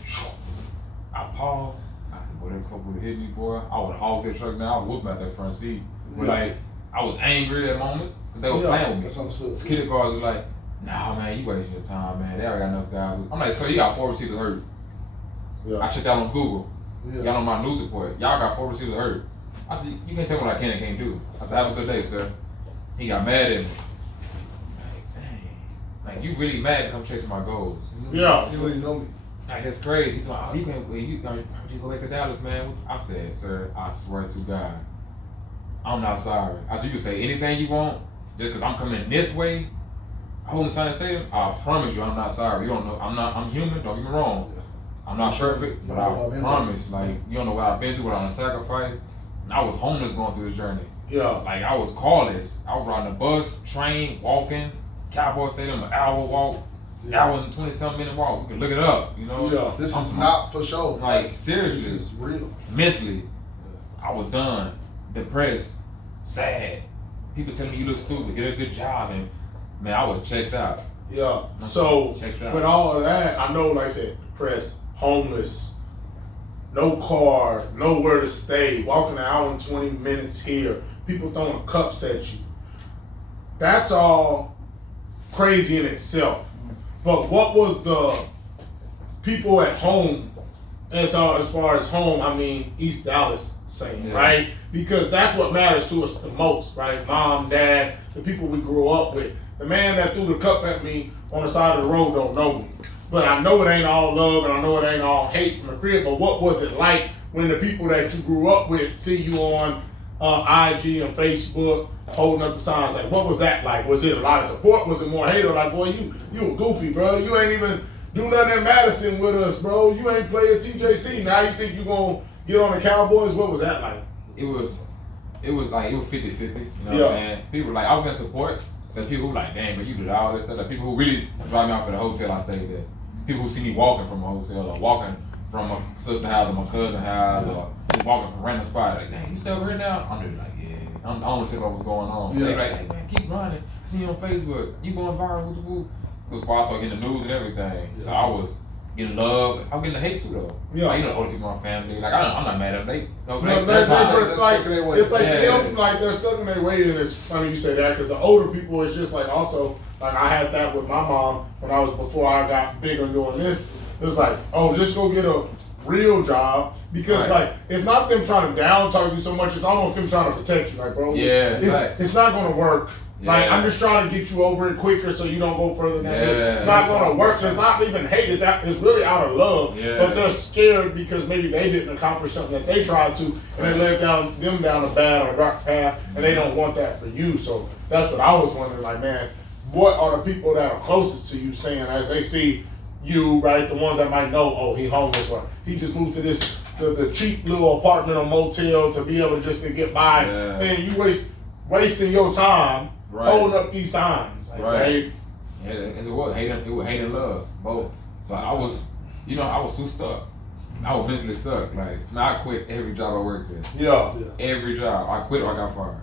I paused. I said, boy, that cup would have hit me, boy. I would have hauled that truck down. I would whoop out that front seat. Yeah. Like, I was angry at moments, because they were playing with me. That's understood. Security guards were like, nah, man, you wasting your time, man. They already got enough guys. I'm like, so you got 4 receivers hurt. Yeah. I checked out on Google. Yeah. Y'all on my news report. Y'all got 4 receivers hurt. I said, you can't tell me what I can and can't do. I said, have a good day, sir. He got mad at me. Like, dang. Like, you really mad to come chasing my goals. Yeah. You already know me. Like, that's crazy. He's like, oh, you go back to Dallas, man. I said, sir, I swear to God, I'm not sorry. I said, you can say anything you want, just because I'm coming this way, holding the sign in the stadium, I promise you I'm not sorry. You don't know, I'm human, don't get me wrong. Yeah. I'm not perfect, but I promise, like, you don't know what I've been through, what I'm sacrificed. And I was homeless going through this journey. Yeah. Like, I was carless. I was riding a bus, train, walking, Cowboy Stadium, an hour walk, hour and 20-something minute walk. We can look it up, you know? Yeah. This is not for show. Like, seriously. This is real. Mentally, I was done, depressed, sad. People telling me you look stupid, get a good job, and man, I was checked out. Yeah. So Checked out. with all of that, I know, like I said, depressed, homeless, no car, nowhere to stay, walking an hour and 20 minutes here, people throwing cups at you. That's all crazy in itself. But what was the people at home, as far as home, I mean East Dallas saying, right? Because that's what matters to us the most, right? Mom, dad, the people we grew up with. The man that threw the cup at me on the side of the road don't know me. But I know it ain't all love and I know it ain't all hate from the crib, but what was it like when the people that you grew up with see you on IG and Facebook, holding up the signs. Like, what was that like? Was it a lot of support? Was it more hate? Or like, boy, you a goofy, bro. You ain't even do nothing in Madison with us, bro. You ain't play at TJC. Now you think you gonna get on the Cowboys? What was that like? It was 50-50. You know what I'm saying? People were like, I was gonna support. There's people who like, dang, but you did all this stuff. Like people who really drive me out for the hotel I stayed at. People who see me walking from a hotel or walking from my sister's house or my cousin's house or just walking from a random spot. Like, dang, you still over here now? I'm just like, yeah. I don't want to see what's going on. Yeah. They like, hey man, keep running. I see you on Facebook. You going viral with the woo. Because before I started getting the news and everything. Yeah. So I was getting love. I'm getting the hate too though. Yeah. Like, you know, older people in my family. Like I'm not mad at them. They it's like them, like they're stuck in their way, and it's funny you say that because the older people is just like also like I had that with my mom when I was before I got bigger doing this. It was like, oh, just go get a real job because like it's not them trying to down talk you so much. It's almost them trying to protect you. Like, bro, it's not gonna work. Yeah. Like I'm just trying to get you over it quicker so you don't go further than that. It's not gonna work. It's not even hate. It's really out of love. Yeah. But they're scared because maybe they didn't accomplish something that they tried to, and they led them down a bad or dark path, and they don't want that for you. So that's what I was wondering. Like, man, what are the people that are closest to you saying as they see you, right? The ones that might know, oh, he homeless or he just moved to this the cheap little apartment or motel to be able just to get by, and you wasting your time. Holding up these signs, like, right? Yeah, it was hate and love, both. So I was too stuck. I was mentally stuck. Like, man, I quit every job I worked at. Yeah. Every job. I quit or I got fired.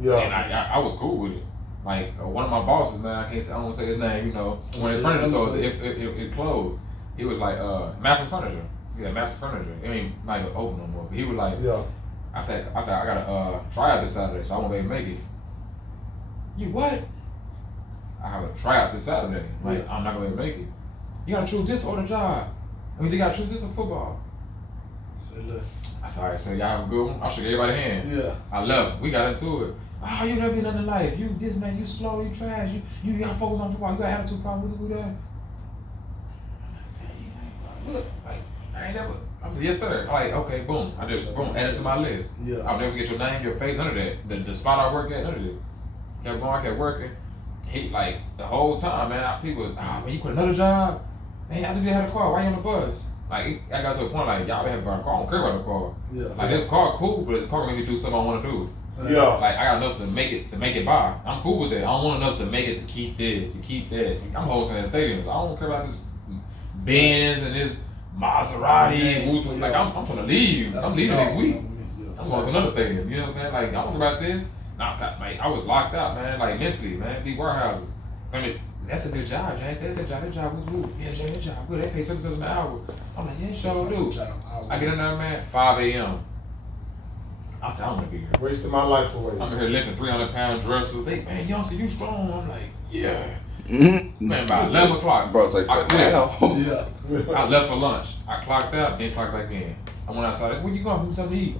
Yeah. And I was cool with it. Like one of my bosses, man, I don't want to say his name. You know, when his furniture store it closed, he was like, Master's Furniture. Yeah, Master's Furniture. It ain't not even open no more. But he was like, I said, I got a tryout this Saturday, so I won't be able to make it. You what? I have a tryout this Saturday. Like, I'm not gonna be able to make it. You gotta choose this or the job. I mean, you gotta choose this or football. Say look. I said, all right, so y'all have a good one. I shook everybody's hand. Yeah. I left. We got into it. Oh, you never be nothing in life. You this man, you slow, you trash. You gotta focus on football. You got attitude problem. Who that? Look, like, I ain't never. I said, yes sir. I'm like, okay, boom. I just add it to my list. Yeah. I'll never get your name, your face, none of that. The spot I work at, none of this. Kept going, I kept working. He like the whole time, man. People, man, you quit another job. Man, I just had a car. Why you on the bus? Like, I got to a point like, y'all have a car. I don't care about the car. Yeah. Like this car cool, but this car gonna make me do stuff I want to do. Yeah. Like I got enough to make it by. I'm cool with that. I don't want enough to make it to keep this, to keep that. I'm hosting at stadiums. I don't care about this Benz and this Maserati. Like I'm trying to leave. I'm leaving next week. I'm going to another stadium. You know what I'm saying? Like I don't care about this. Like I was locked out, man. Like mentally, man. These warehouses. I mean, that's a good job, James. That job was good. Yeah, James, that job good. They pay $7 an hour. I'm like, yeah, sure do. I get in there, man. 5 a.m. I said, I'm gonna be here. Wasting my life away. I'm here lifting 300-pound dressers. They, man, youngster, you strong. I'm like, yeah. Man, by 11 o'clock, bro, it's like, I quit. Yeah. I left for lunch. I clocked out, then clocked back in. I went outside. I said, where you going? Give me something to eat.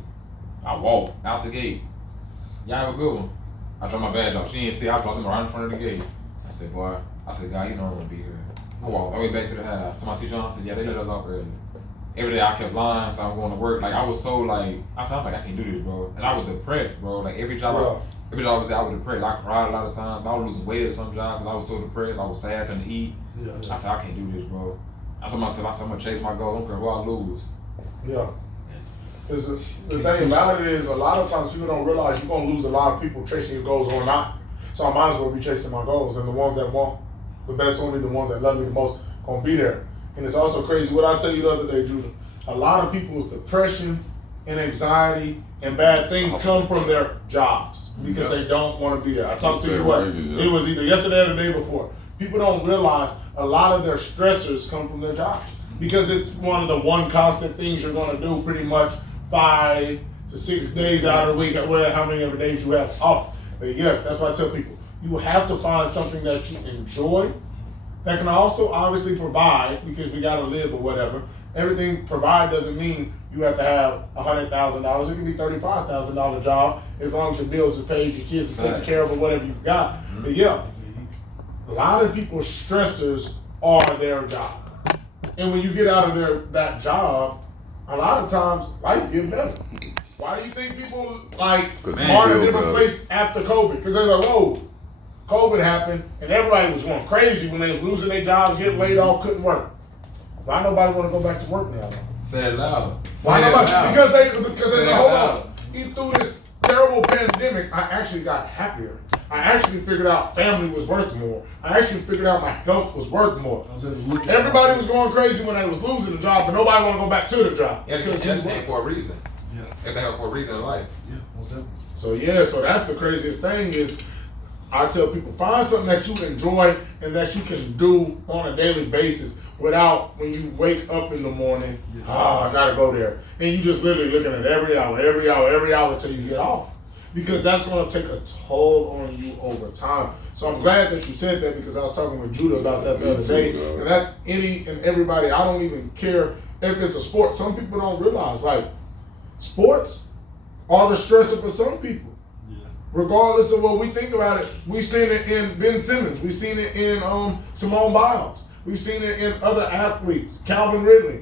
I walked out the gate. Y'all have a good one. I dropped my badge off. She didn't see. I dropped him right in front of the gate. I said, boy, God, you know I'm gonna be here. I walked all the way back to the house. To my teacher, I said, yeah, they let us off early. Every day I kept lying, so I'm going to work. Like I was so like, I said, I'm like, I can't do this, bro. And I was depressed, bro. Like every job I was there, I was depressed. I cried a lot of times. I was losing weight at some jobs because I was so depressed. I was sad, couldn't eat. Yeah. I said, I can't do this, bro. I told myself, I'm gonna chase my goal. I don't care who I lose. Yeah. The thing about it is, a lot of times people don't realize you're gonna lose a lot of people chasing your goals or not. So I might as well be chasing my goals, and the ones that want the best, only the ones that love me the most, gonna be there. And it's also crazy. What I tell you the other day, Judah, a lot of people's depression and anxiety and bad things come from their jobs because they don't want to be there. I talked to you it was either yesterday or the day before. People don't realize a lot of their stressors come from their jobs because it's one of the one constant things you're going to do pretty much 5 to 6 days out of the week, how many other days you have off. But yes, that's why I tell people, you have to find something that you enjoy that can also obviously provide, because we got to live or whatever. Everything provide doesn't mean you have to have $100,000. It can be $35,000 job as long as your bills are paid, your kids are taken care of, or whatever you've got. Mm-hmm. But yeah, a lot of people's stressors are their job. And when you get out of that job, a lot of times life gets better. Why do you think people like 'Cause are in a they feel different better. place after COVID? Because they're like, whoa, COVID happened and everybody was going crazy when they was losing their jobs, getting laid off, couldn't work. Why nobody want to go back to work now? Say it louder. Why Say it nobody? louder. Because there's Say a it whole louder. lot. Through this terrible pandemic, I actually got happier. I actually figured out family was worth more. I actually figured out my health was worth more. I was able to look at Everybody was myself. going crazy when they was losing the job, but nobody want to go back to the job. Yeah, Because that's for a reason. Yeah, Everything for a reason in life. yeah, most definitely. So that's the craziest thing is I tell people find something that you enjoy and that you can do on a daily basis without when you wake up in the morning, Yes. I gotta go there. And you just literally looking at every hour till you get off. Because that's gonna take a toll on you over time. So I'm glad that you said that because I was talking with Judah about that the other day. And that's any and everybody, I don't even care if it's a sport. Some people don't realize like sports are the stressor for some people. Regardless of what we think about it, we've seen it in Ben Simmons. We've seen it in Simone Biles. We've seen it in other athletes, Calvin Ridley.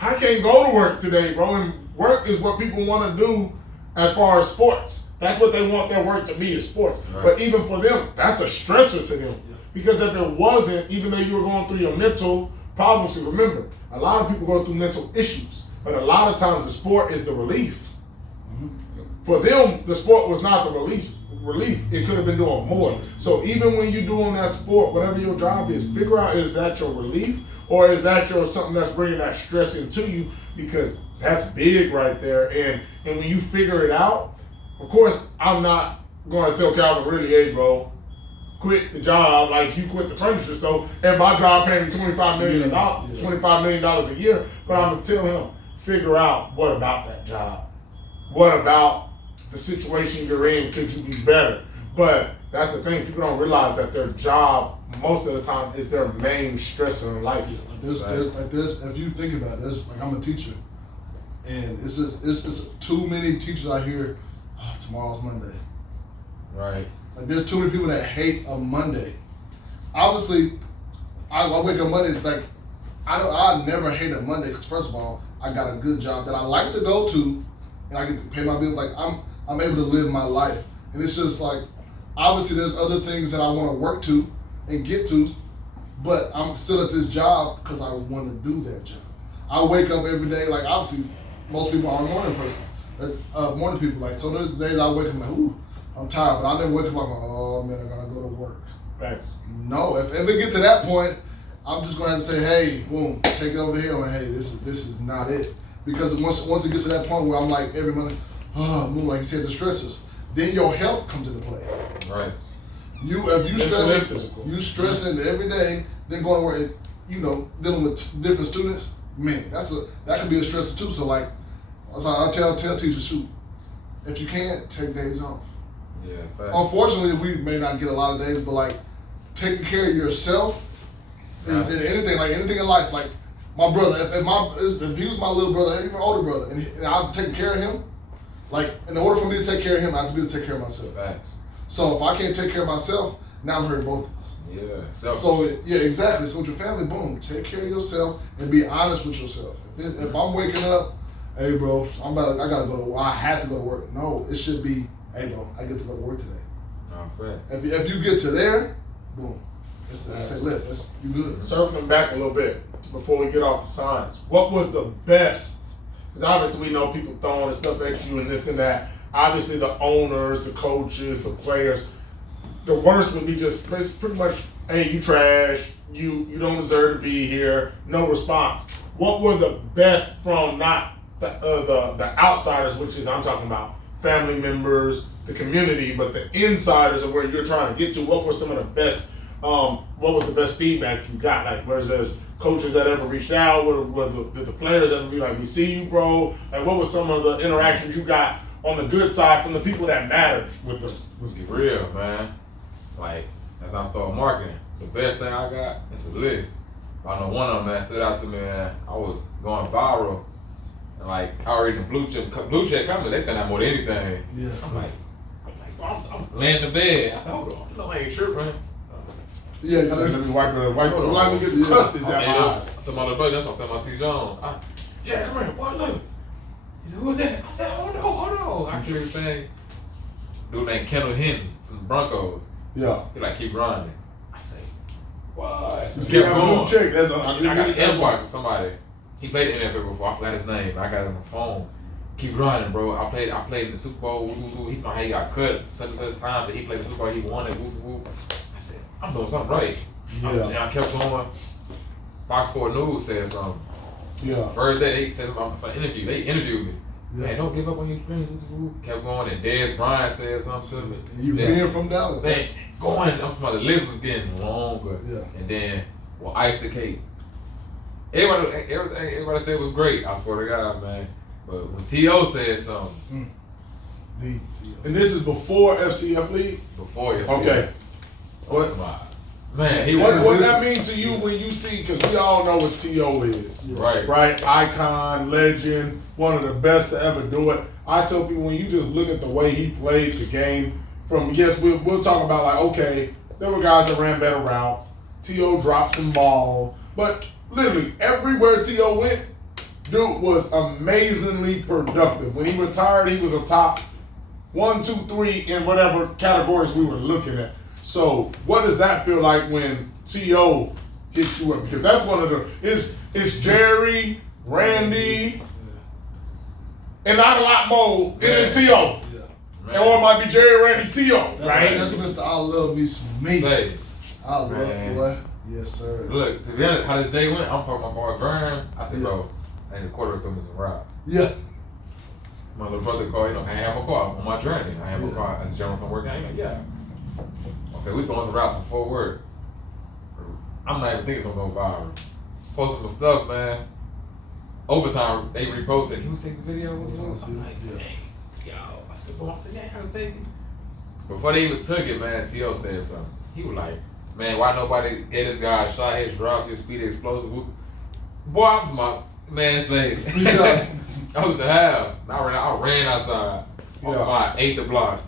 I can't go to work today, bro. And work is what people want to do as far as sports. That's what they want their work to be is sports. Right. But even for them, that's a stressor to them. Yeah. Because if it wasn't, even though you were going through your mental problems, because remember, a lot of people go through mental issues. But a lot of times the sport is the relief. For them, the sport was not the relief. It could have been doing more. So even when you're doing that sport, whatever your job is, figure out is that your relief or is that your something that's bringing that stress into you, because that's big right there. And when you figure it out, of course, I'm not going to tell Calvin really, hey, bro, quit the job like you quit the furniture store. And my job paying me $25 million, $25 million a year. But I'm going to tell him, figure out what about that job. What about the situation you're in, could you be better? But that's the thing, people don't realize that their job, most of the time, is their main stressor in life. Like this, if you think about this, like I'm a teacher, and it's too many teachers out here, tomorrow's Monday. Right. Like there's too many people that hate a Monday. Obviously, I wake up Monday, it's like, I never hate a Monday, because first of all, I got a good job that I like to go to, and I get to pay my bills. Like I'm able to live my life. And it's just like, obviously there's other things that I want to work to and get to, but I'm still at this job because I want to do that job. I wake up every day, like obviously most people are morning persons, morning people. Like, so there's days I wake up like, ooh, I'm tired, but I never wake up like, oh man, I gotta go to work. Facts. No, if we get to that point, I'm just gonna have to say, hey, boom, take it over here, and hey, this is not it. Because once it gets to that point where I'm like every Monday, like you said, the stresses, then your health comes into play. Right. If you stressing every day, then going to work, dealing with different students, man, that could be a stressor too. So like, I tell teachers, shoot, if you can't, take days off. Yeah. Facts. Unfortunately, we may not get a lot of days, but like taking care of yourself is in anything in life. Like my brother, if he was my little brother, even my older brother, and I'm taking care of him, like in order for me to take care of him, I have to be able to take care of myself. Facts. So if I can't take care of myself, now I'm hurting both of us. Yeah. So yeah, exactly. So with your family, boom, take care of yourself and be honest with yourself. If I'm waking up, hey bro, I gotta go to work. I have to go to work. No, it should be, hey bro, I get to go to work today. Oh, fair. If you get to there, boom, you good. Circling back a little bit before we get off the signs, what was the best? Because obviously we know people throwing stuff at you and this and that. Obviously the owners, the coaches, the players. The worst would be just pretty much, hey, you trash, you don't deserve to be here, no response. What were the best from not the outsiders, which is I'm talking about family members, the community, but the insiders of where you're trying to get to? What were some of the best? What was the best feedback you got? Like, where's those coaches that ever reached out? Did the players ever be like, we see you, bro? Like, what was some of the interactions you got on the good side from the people that mattered with them? Let's be real, man. Like, as I start marketing, the best thing I got is a list. I know one of them that stood out to me, man. I was going viral. And like, I already the blue check company, they send out more than anything. Yeah. I'm laying in the bed. I said, hold on, no, I ain't tripping. Yeah, Let me wipe me get the custards out my eyes. I told my little brother, that's what I said, my T. Jones. Yeah, come here, boy, look. He said, who's that? I said, hold on. I clear everything. Dude named Kendall Hinton from the Broncos. Yeah. He like, keep grinding. I say, what? You see that blue check? That's I got an inbox from somebody. He played in the NFL before. I forgot his name. I got it on my phone. Keep grinding, bro. I played in the Super Bowl. He told me how he got cut such and such time that he played the Super Bowl. He won it. I said, I'm doing something right. Yeah. And I kept going. Fox 4 News said something. Yeah. First day they said something for an interview. They interviewed me. Yeah. Man, don't give up on your dreams. Kept going, and Dez Bryant said something to me. You being from Dallas. Man, going, I'm talking about the list was getting longer. Yeah. And then, well, ice the cake. Everybody said it was great. I swear to God, man. But when T.O. said something. And this is before FCF League? Before FCF. Okay. What? Man, he What was. that mean to you when you see, because we all know what T.O. is. Right. Right? Icon, legend, one of the best to ever do it. I tell people when you just look at the way he played the game, from, yes, we'll talk about like, okay, there were guys that ran better routes. T.O. dropped some ball. But literally, everywhere T.O. went, dude was amazingly productive. When he retired, he was a top 1, 2, 3 in whatever categories we were looking at. So what does that feel like when T.O. hits you up? Because that's one of the, it's Jerry, Randy, and not a lot more, and then T.O. Yeah. Or it might be Jerry, Randy, T.O. Right? That's Mr. I Love Me Some Meat. Say, I love Man. boy. Yes, sir. look, to be honest, how this day went, I'm talking about boy Vern. I said, bro, I need a quarterback throw me some routes. Yeah. My little brother called, I have a car on my journey. I have a car as a general come work out. He's like, yeah. Okay, we throwing some routes in Fort Worth. I'm not even thinking it's gonna go viral. Posting my stuff, man. Overtime, they reposted. Can we take the video? I'm like, dang, yo. I said, boy, yeah, I'll take it. Before they even took it, man, T.O. said something. He was like, man, why nobody gave this guy a shot? His routes, his speed, explosive. Boy, I was my man slave. Yeah. I was at the house. I ran outside. Off my 8th block.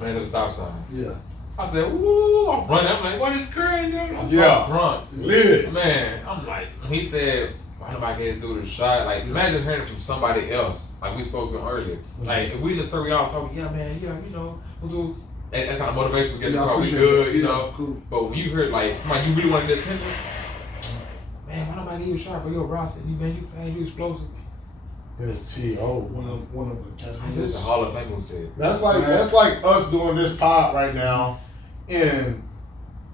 Ran to the stop sign. Yeah. I said, ooh, I'm running. I'm like, what is crazy? I'm drunk. Lit. Man, I'm like, when he said, why nobody get through the shot? Like, imagine hearing it from somebody else. Like we spoke to earlier. Like, if we in the circle, y'all talking, yeah, man, yeah, you know, we'll do. That's kind of motivation we get the car. We good, you know. Cool. But when you heard, like, somebody you really want to get attention, man, why nobody give you a shot? But yo, Ross, you fast, you explosive. It's T.O. One of the I said, it's a Hall of Fame who said. That's like us doing this pod right now, and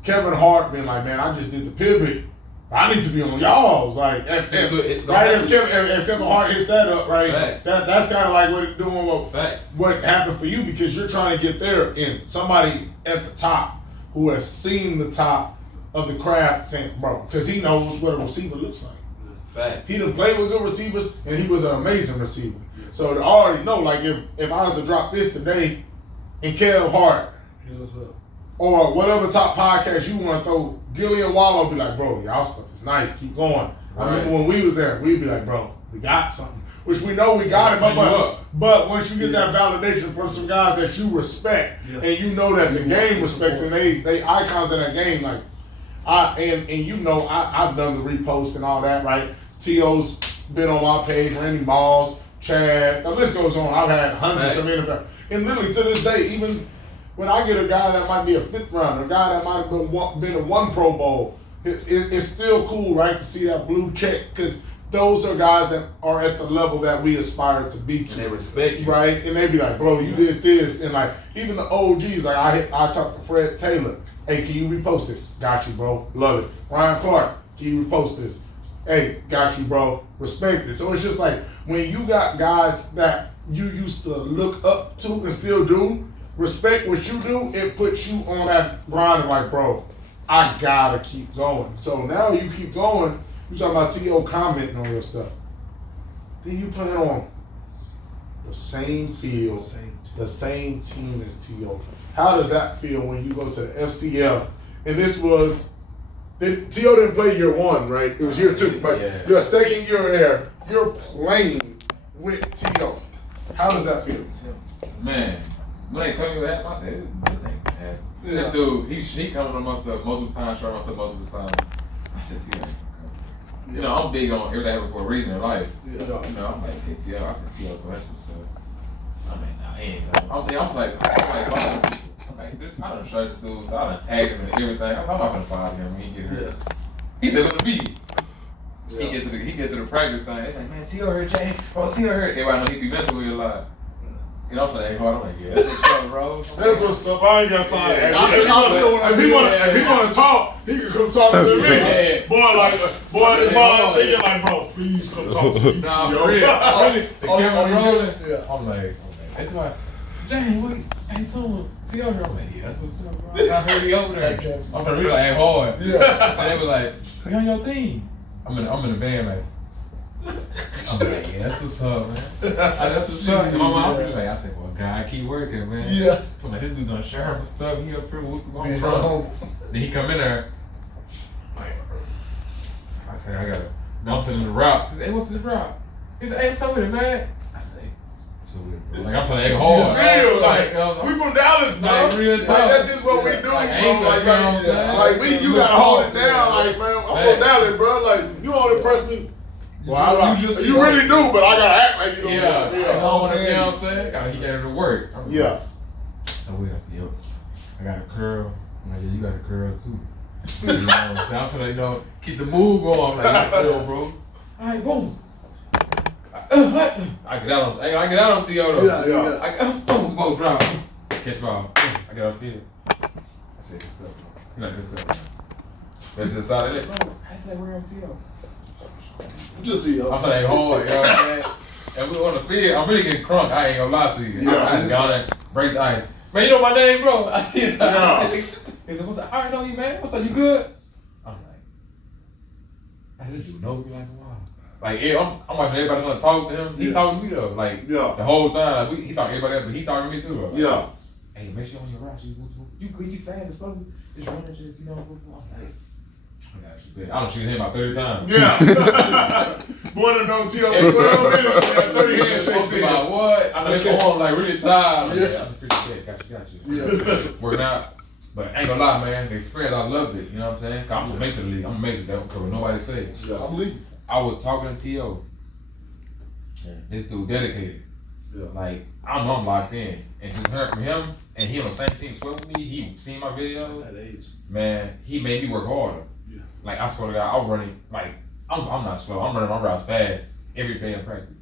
Kevin Hart being like, man, I just did the pivot. I need to be on y'all's. Like, if Kevin Hart hits that up, right? Facts. That's kind of like what it's doing. Facts. What happened for you because you're trying to get there, and somebody at the top who has seen the top of the craft saying, bro, because he knows what a receiver looks like. Fact. He done played with good receivers, and he was an amazing receiver. So to already know, like, if I was to drop this today, and Kev Hart, Hit us up. or whatever top podcast you want to throw, Gillian Wallow be like, bro, y'all stuff is nice, keep going. I remember when we was there, we'd be like, bro, we got something. Which we know we got it, but once you get that validation from some guys that you respect, and you know that the game respects, and they icons in that game, like, and you know, I've done the repost and all that, right? T.O.'s been on my page, Randy Moss, Chad, the list goes on. I've had hundreds of NFL. And literally to this day, even when I get a guy that might be a 5th rounder, a guy that might have been a 1 Pro Bowl, it's still cool, right, to see that blue check, because those are guys that are at the level that we aspire to be to. And they respect you. Right? And they be like, bro, you did this. And like, even the OGs, like I talked to Fred Taylor. Hey, can you repost this? Got you, bro. Love it. Ryan Clark, can you repost this? Hey, got you, bro. Respect it. So it's just like, when you got guys that you used to look up to and still do, respect what you do, it puts you on that grind of like, bro, I gotta keep going. So now you keep going, you talking about T.O. commenting on your stuff. Then you plan on the same field, the same team as T.O. How does that feel when you go to the FCF? And this was, T.O. didn't play year 1, right? It was year 2, but your second year there, you're playing with T.O. How does that feel? Man, when they tell me what happened, I said, this ain't happening. Yeah. This dude, he coming on my stuff multiple times, showing my stuff multiple times. I said, T.O. ain't gonna come. You know, I'm big on everything happens for a reason in life. Yeah. You know, I'm like, hey, TL, I said TL collection, so. I mean, nah, he ain't. I'm like, this, I done shirts dudes, I done tagged him and everything. I'm not gonna follow him when he get here. He says on the beat. Yeah. He get to the practice thing. He's like, man, T.O. hurt Jay. Oh, T.O. hurt. Everybody know he be messing with you a lot. You know, I'm like, hard. I'm like, yeah, that's what's up, bro. That's what's up. I ain't got time. Yeah. If he wanna talk, he can come talk to me. Yeah. Boy, they like, bro, please come talk to me. Nah, for real. Really, the camera rolling. Yeah. I'm like, it's like, Jay, wait, hey, Tom, T.O. hurt. I'm like, yeah, that's what's up, bro. I heard he over there. I'm really like, hard. Yeah. And they were like, we on your team. I'm in the band, like. I'm like, yeah, that's what's up, man. That's what's up. And my mom was like, I said, well, God, keep working, man. Yeah. I'm like, this dude done sheriff and stuff. He up here with the Then he come in there. Like, I said, I gotta. No, I'm telling him the route. He said, hey, what's this route? He said, hey, what's up with it, man? I said, like I'm playing hard. We from Dallas, bro. Like, real Like, talk. that's just what we do, Like, bro. You gotta hold it down, like, man. I'm from Dallas, bro. Like, you don't impress me. Well, you really do, but I gotta act like you don't. Yeah. You know what I'm saying? He got it to work. Yeah. So we have to, yo, I got a curl. I'm like, yeah, you got a curl too. You know what I'm saying? I'm finna, you know, keep the move going. I'm like, yo, bro. All right, boom. I get out on T.O. though. Yeah. I boom, both drop. Catch ball. I get out of the field. I say, good stuff, bro. You like good stuff. Went to the side of it. Bro, how do you like we're on T.O.? Just see, I'm like, hard, you know what I'm saying? And we on the field, I'm really getting crunk. I ain't gonna lie to you. I just got there, break the ice. Man, you know my name, bro? Yeah. He said, what's up? I already know you, man. What's up? You good? I'm like, I just do know me like a while. Like, yeah, I'm watching everybody want to talk to him. He talking to me though. Like, the whole time. Like, he talking to everybody else, but he talking to me too. Like, yeah. Hey, make sure on your route, you good, you fast, just running, just, you know, I'm like, I don't shoot him about 30 times. Yeah. Boy, done known T.O. for 12 minutes, man. 30 handshakes in. About what? I mean, I'm like really tired. Yeah. I appreciate it. Got you. Yeah. Working out. But I ain't gonna lie, man. The experience, I loved it. You know what I'm saying? Cause I'm gonna make it to the league. I'm gonna make it. That don't care what nobody says. Yeah, I'm leaving. I was talking to T.O. This dude dedicated. Yeah. Like, I know I'm locked in. And just hearing from him, and he on the same team sweat with me, he seen my videos. At that age. Man, he made me work harder. Yeah. Like, I swear to God, I'm running, like, I'm not slow. I'm running my routes fast every day in practice.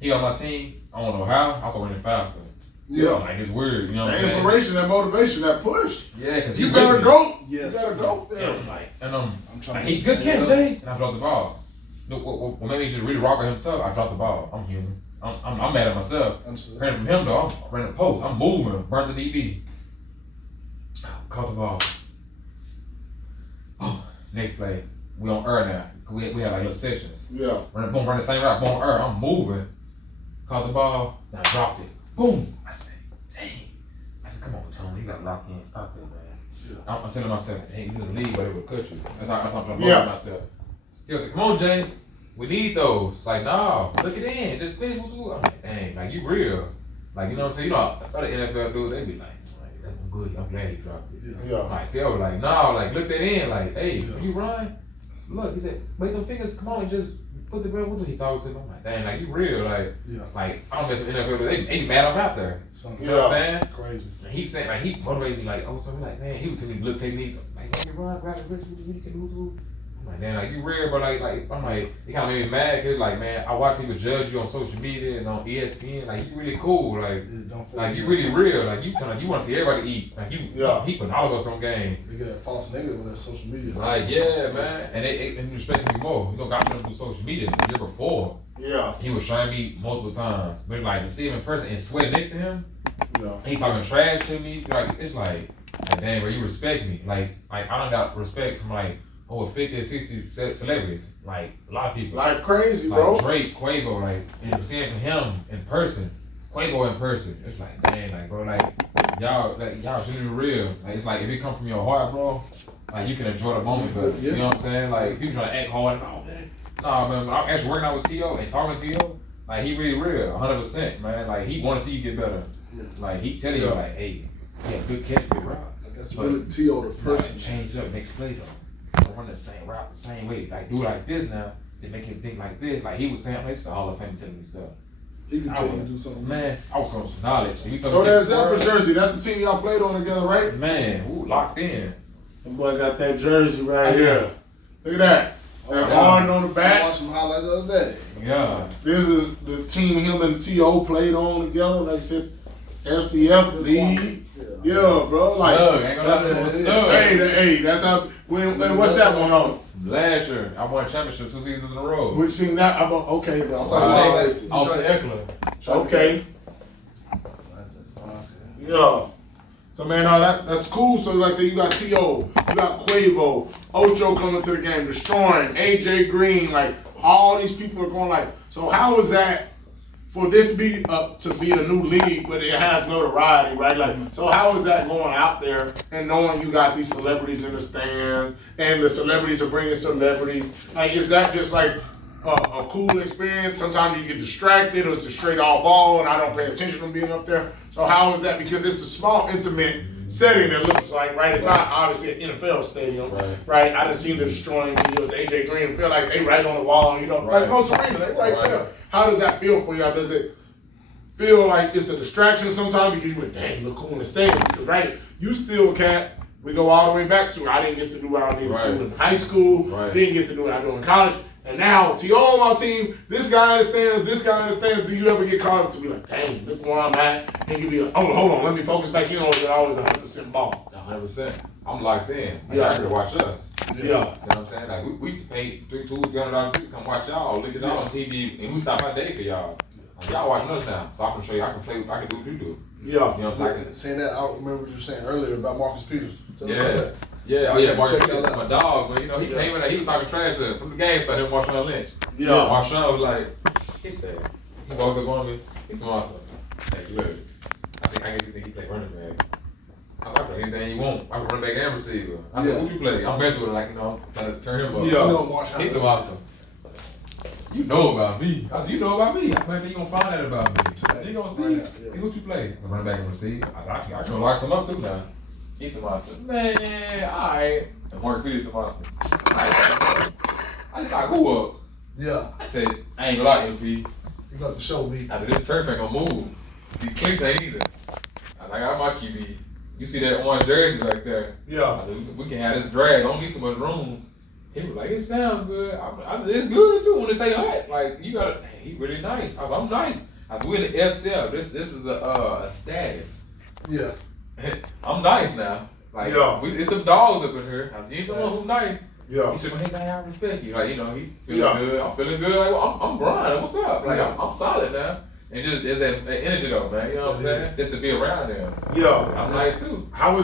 He on my team, I don't know how, I also running faster. Yeah. Like, it's weird, you know what I'm That saying? inspiration, that motivation, that push. Yeah, because You better go. Yes. You better go. Yeah, I'm like, and I'm trying like, to he's good catch, stand Jay. And I dropped the ball. Look, what made me just really rock with him tough, I dropped the ball. I'm human. I'm mad at myself. Understood. Running from him though, I'm running the post. I'm moving, burnt the DB. Caught the ball. Oh, next play. We on now. We had like little sections. Yeah. Run the same route, boom, I'm moving. Caught the ball, then I dropped it. Boom. I said, dang. I said, come on, Tony, you gotta lock in. Stop that, man. Yeah. I'm telling myself, hey, you in the league, but it would cut you. That's how I'm trying to motivate myself. She said, come on, Jay. We need those. Like, nah, look it in. Just finish what you do. I'm like, dang, like, you real. Like, you know what I'm saying? You know, other NFL dudes, they be like, that's good. I'm glad he dropped it. Yeah. Like, tell like, nah, like, look that in. Like, hey, when you run, look, he said, make them fingers, come on, and just put the real, what did he talk to me? I'm like, dang, like, you real. Like, I don't mess with NFL dudes. They be mad I'm out there. You know what I'm saying? Crazy. And he saying, like, he motivated me, like, oh, so like, man, he would tell me little techniques. Like, when you run, grab the wrist, what you can do. I'm like, man, like, you real, but like, I'm like, it kind of made me mad, cause like, man, I watch people judge you on social media and on ESPN, like, you really cool, like you really real, like, you want to see everybody eat, like, he putting all of us on game. They get that false negative with that social media. Like, yeah, man, and they respecting me more. You know, got me to do social media the year before. Yeah. He was trying me multiple times, but like, to see him in person and sweat next to him, he talking trash to me, like, it's like, damn, bro, you respect me, like, I don't got respect from like, over 50 or 60 celebrities, like a lot of people. Life crazy, like bro. Drake, Quavo, like, and seeing from him in person, Quavo in person, it's like, dang, like, bro, like, y'all genuinely real. Like, it's like, if it come from your heart, bro, like, you can enjoy the moment, but, you know what I'm saying? Like, people trying to act hard, oh, man. Nah, man, when I'm actually working out with T.O. and talking to T.O., like, he really real, 100%, man. Like, he want to see you get better. Like, he telling you, like, hey, yeah, good catch, good route. Like, that's really T.O. the person. Change it up next play, though. I'm gonna run the same route, the same way. Like, do it like this now, to make him think like this. Like, he was saying, it's the Hall of Fame telling me stuff. He can tell you to do something. Man, I was on some knowledge. He told Oh, me that's Zebra jersey. That's the team y'all played on together, right? Man, locked in. The boy got that jersey right here. Look at that. That Harden on the I back. watched him highlights the other day. Yeah. This is the team him and T.O. played on together. Like I said, FCF league. Yeah, bro. Like, Snug, ain't gonna lie to you, snug. hey, that's how. When what's that one on? Last year, I won a championship 2 seasons in a row. Which team that? Okay, bro. Off the Eckler. Okay. Yeah. So man, that's cool. So like I said, you got T.O., you got Quavo, Ocho coming to the game, destroying, AJ Green, like all these people are going like. So how is that for this to be a new league, but it has notoriety, right? Like, so how is that going out there and knowing you got these celebrities in the stands and the celebrities are bringing celebrities? Like, is that just like a cool experience? Sometimes you get distracted, or it's a straight all ball, and I don't pay attention to being up there. So how is that? Because it's a small, intimate setting. It looks like, right? It's not obviously an NFL stadium, right? I done seen the destroying videos. AJ Green feel like they right on the wall, you know, like most arenas, they right there. How does that feel for y'all? Does it feel like it's a distraction sometimes because you went, dang, look cool in the stadium? Because right, you still can't. We go all the way back to I didn't get to do what I needed to in high school. Didn't get to do what I do in college. And now, T.O. on my team, this guy understands, this guy understands. Do you ever get caught up to be like, dang, look where I'm at? And you be like, oh, hold on, let me focus back in on it. Always 100% ball. 100%. I'm locked in. Like, y'all here to watch us. Yeah. See what I'm saying? Like, we used to pay $300 to come watch y'all, look at y'all on TV, and we stop by day for y'all. Like, y'all watching us now, so I can show you, I can play, I can do what you do. Yeah. You know what I'm saying? Saying that, I remember what you were saying earlier about Marcus Peters. Tell me about that. Yeah, oh yeah, Marcus Check that Peters, out. my dog, man, you know, he came in there, he was talking trash to from the game started him Marshawn Lynch. Yeah. Marshawn was like, he said, he walked up on me, he told me, hey, look, I guess you think he play running back. I was like, I play anything you want. I can run back and receiver. I said, what you play? I'm messing with it, like, you know, trying to turn him up. Yeah. You know Marshawn. He told me, awesome. You know about me. I said, you know about me. I said, you gonna find out about me. I said, you gonna see. He's what you play. I'm running back and receive. I said, I can lock some up too now. He told me, I said, man, alright. And Mark Peters told me, I said, like, who up? Yeah. I said, I ain't gonna lie, MP. You got to show me. I said, this turf ain't gonna move. These clicks ain't either. I said, I got my QB. You see that orange jersey right there? Yeah. I said, we can have this drag. Don't need too much room. He was like, it sounds good. I said, it's good too when it say hot. Like, you gotta, he really nice. I said, I'm nice. I said, we're in the FCL. This is a status. Yeah. I'm nice now. Like, it's some dogs up in here. I said, you know who's nice? Yeah. He said, man, I respect you. Like, you know, he feeling good. I'm feeling good. Like, well, I'm grinding. What's up? Like, I'm solid now. And just there's that energy though, man. You know what I'm saying? Just to be around them. Yeah. I'm nice too. How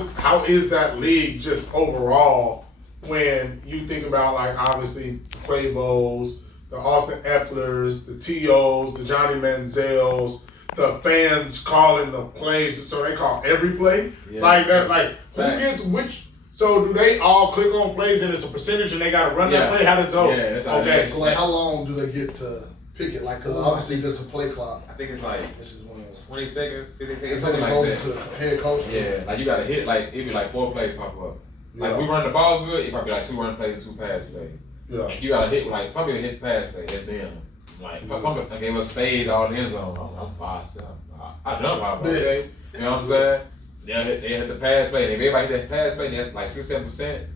is that league just overall when you think about like obviously Quavos, the Austin Epplers, the T.O.s, the Johnny Manziels, the fans calling the plays, so they call every play? Yeah. Like that, like who Facts. gets which? So do they all click on plays and it's a percentage and they gotta run that play? How does it go? Yeah, that's how it okay. is. So like, how long do they get to pick it? Like, because obviously there's a play clock. I think it's like, This is one of those. 20 seconds, 15 seconds, It's something something like goes that. into the head coach. Yeah, like you gotta hit, like, it'd be like 4 plays pop up. Like, we run the ball good, it might be like 2 run plays and 2 pass plays. Yeah. And you gotta hit, like, some people hit pass plays, that's them. Like, some people gave us spades all in the end zone. I'm 5'7". I jump out, okay? You know what I'm saying? They hit the pass play, and if everybody hit that pass play, that's like 6-7%.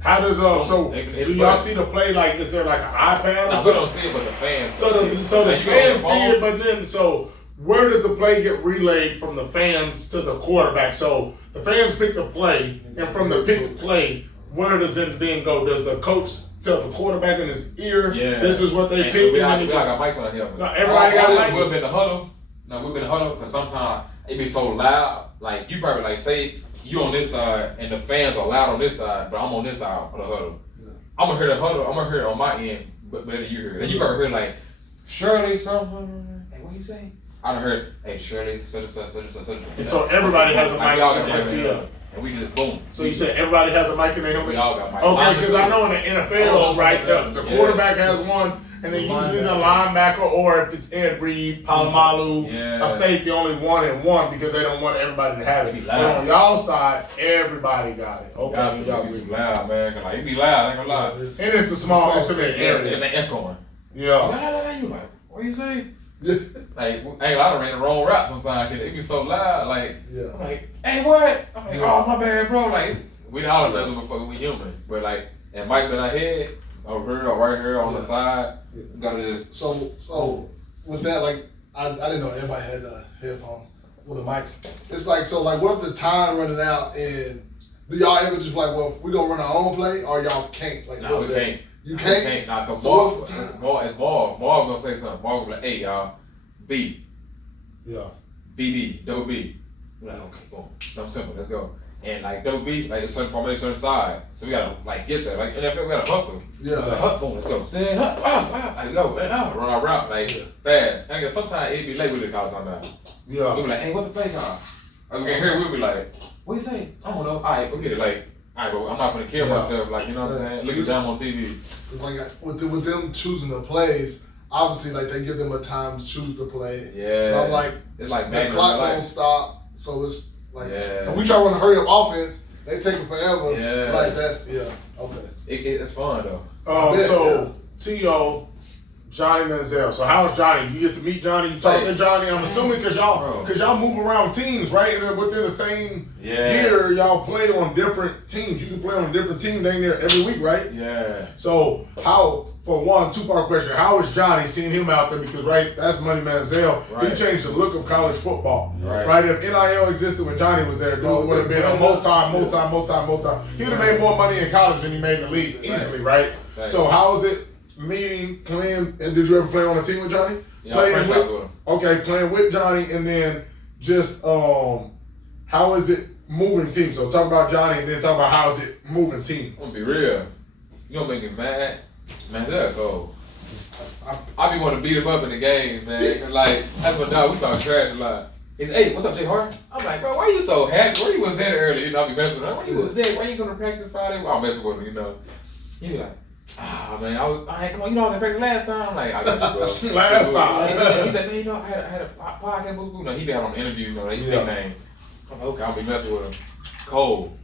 How does so do y'all see the play? Like, is there like an iPad or No, we something? don't see it, but the fans. So the fans see it, but then so where does the play get relayed from the fans to the quarterback? So the fans pick the play, and from the pick the play, where does it then go? Does the coach tell the quarterback in his ear, this is what they picked? We got mics on here. No, everybody got mics. We've been in the huddle. No, we've been in the huddle because sometimes it be so loud. Like, you probably like say you on this side and the fans are loud on this side, but I'm on this side of the huddle. Yeah. I'm gonna hear the huddle. I'm gonna hear it on my end, but better you hear it. And you probably hear like Shirley something. Hey, what you say? I done heard, hey Shirley, such and such, such and such, such and such. And so everybody has a mic y'all on got the mics. and we just boom. So you said everybody has a mic in their helmet? We all got mic. Okay, because I know in the NFL, right, the quarterback has one, and then usually the linebacker, or if it's Ed Reed, Palomalu, a safety, only 1 and 1 because they don't want everybody to have it. But on y'all side, everybody got it. Okay, y'all be too loud, man. Cause like it be loud, I ain't gonna lie. And it's a small intimate area. And they echoing. Yeah. You like, what you say? Like, hey, I done ran the wrong route sometimes. It be so loud. Like, I'm like, hey, what? I'm like, oh, my bad, bro. Like, we all of us before we human. But like, and Mike been ahead, over here, or right here on the side. Gotta just. So with that, like, I didn't know everybody had headphones with the mics. It's like, so like, what's the time running out, and do y'all ever just like, well, we gonna run our own play, or y'all can't? Like, nah, we can't. You can't? We can't. Nah, cause So Marv gonna say something. Marv gonna be like, hey, y'all, B. Yeah. BB, double B. We're like, okay, boom. Something simple, let's go. And like double B, like a certain formation, certain size. So we gotta like get there. Like NFL, we gotta hustle. Yeah. Like, boom, let's go. Stand, like go, run our route, like fast. And sometimes it'd be late with the college time now. Yeah. We'll be like, hey, what's the play call? Like, we can hear, we'll be like, what you say? I don't know. All right, forget it. Like, all right, bro, I'm not gonna kill myself. Like, you know what I'm saying? Look at them on TV. It's like with them choosing the plays, obviously, like they give them a time to choose the play. Yeah. But I'm like, it's like the clock don't stop, so it's like, and we try to run a hurry up offense. They take it forever. Yeah. Like that's okay. It's fun though. So T.O., Johnny Manziel. So how's Johnny? You get to meet Johnny. You talk to Johnny. I'm assuming because y'all move around teams, right? And then within the same year, y'all play on different teams. You can play on a different team dang near every week, right? Yeah. So how, for one, 2-part question, how is Johnny seeing him out there? Because that's Money Manziel. He changed the look of college football. Right? If NIL existed when Johnny was there, dude would have been a multi. He would have made more money in college than he made in the league easily, right? So how is it meeting, playing, and did you ever play on a team with Johnny? Yeah, playing with him. Okay, playing with Johnny, and then just how is it moving teams? So talk about Johnny, and then talk about how is it moving teams. I'm gonna be real. You don't make me mad. Man, that's cold. I be wanting to beat him up in the games, man. Like, that's my dog. We talk trash a lot. He said, hey, what's up, Jay Hart? I'm like, bro, why you so happy? Where you was at early? You know, I be messing with him. Where you was at? Why you going to practice Friday? Well, I'm messing with him, you know. He be like, man, come on, you know I was in practice last time. I'm like, I got you, bro. Last time. He said, man, you know, I had a podcast, boo. No, he be out on the interview, you know, they big name. I was like, okay, I'll be messing with him. Cold.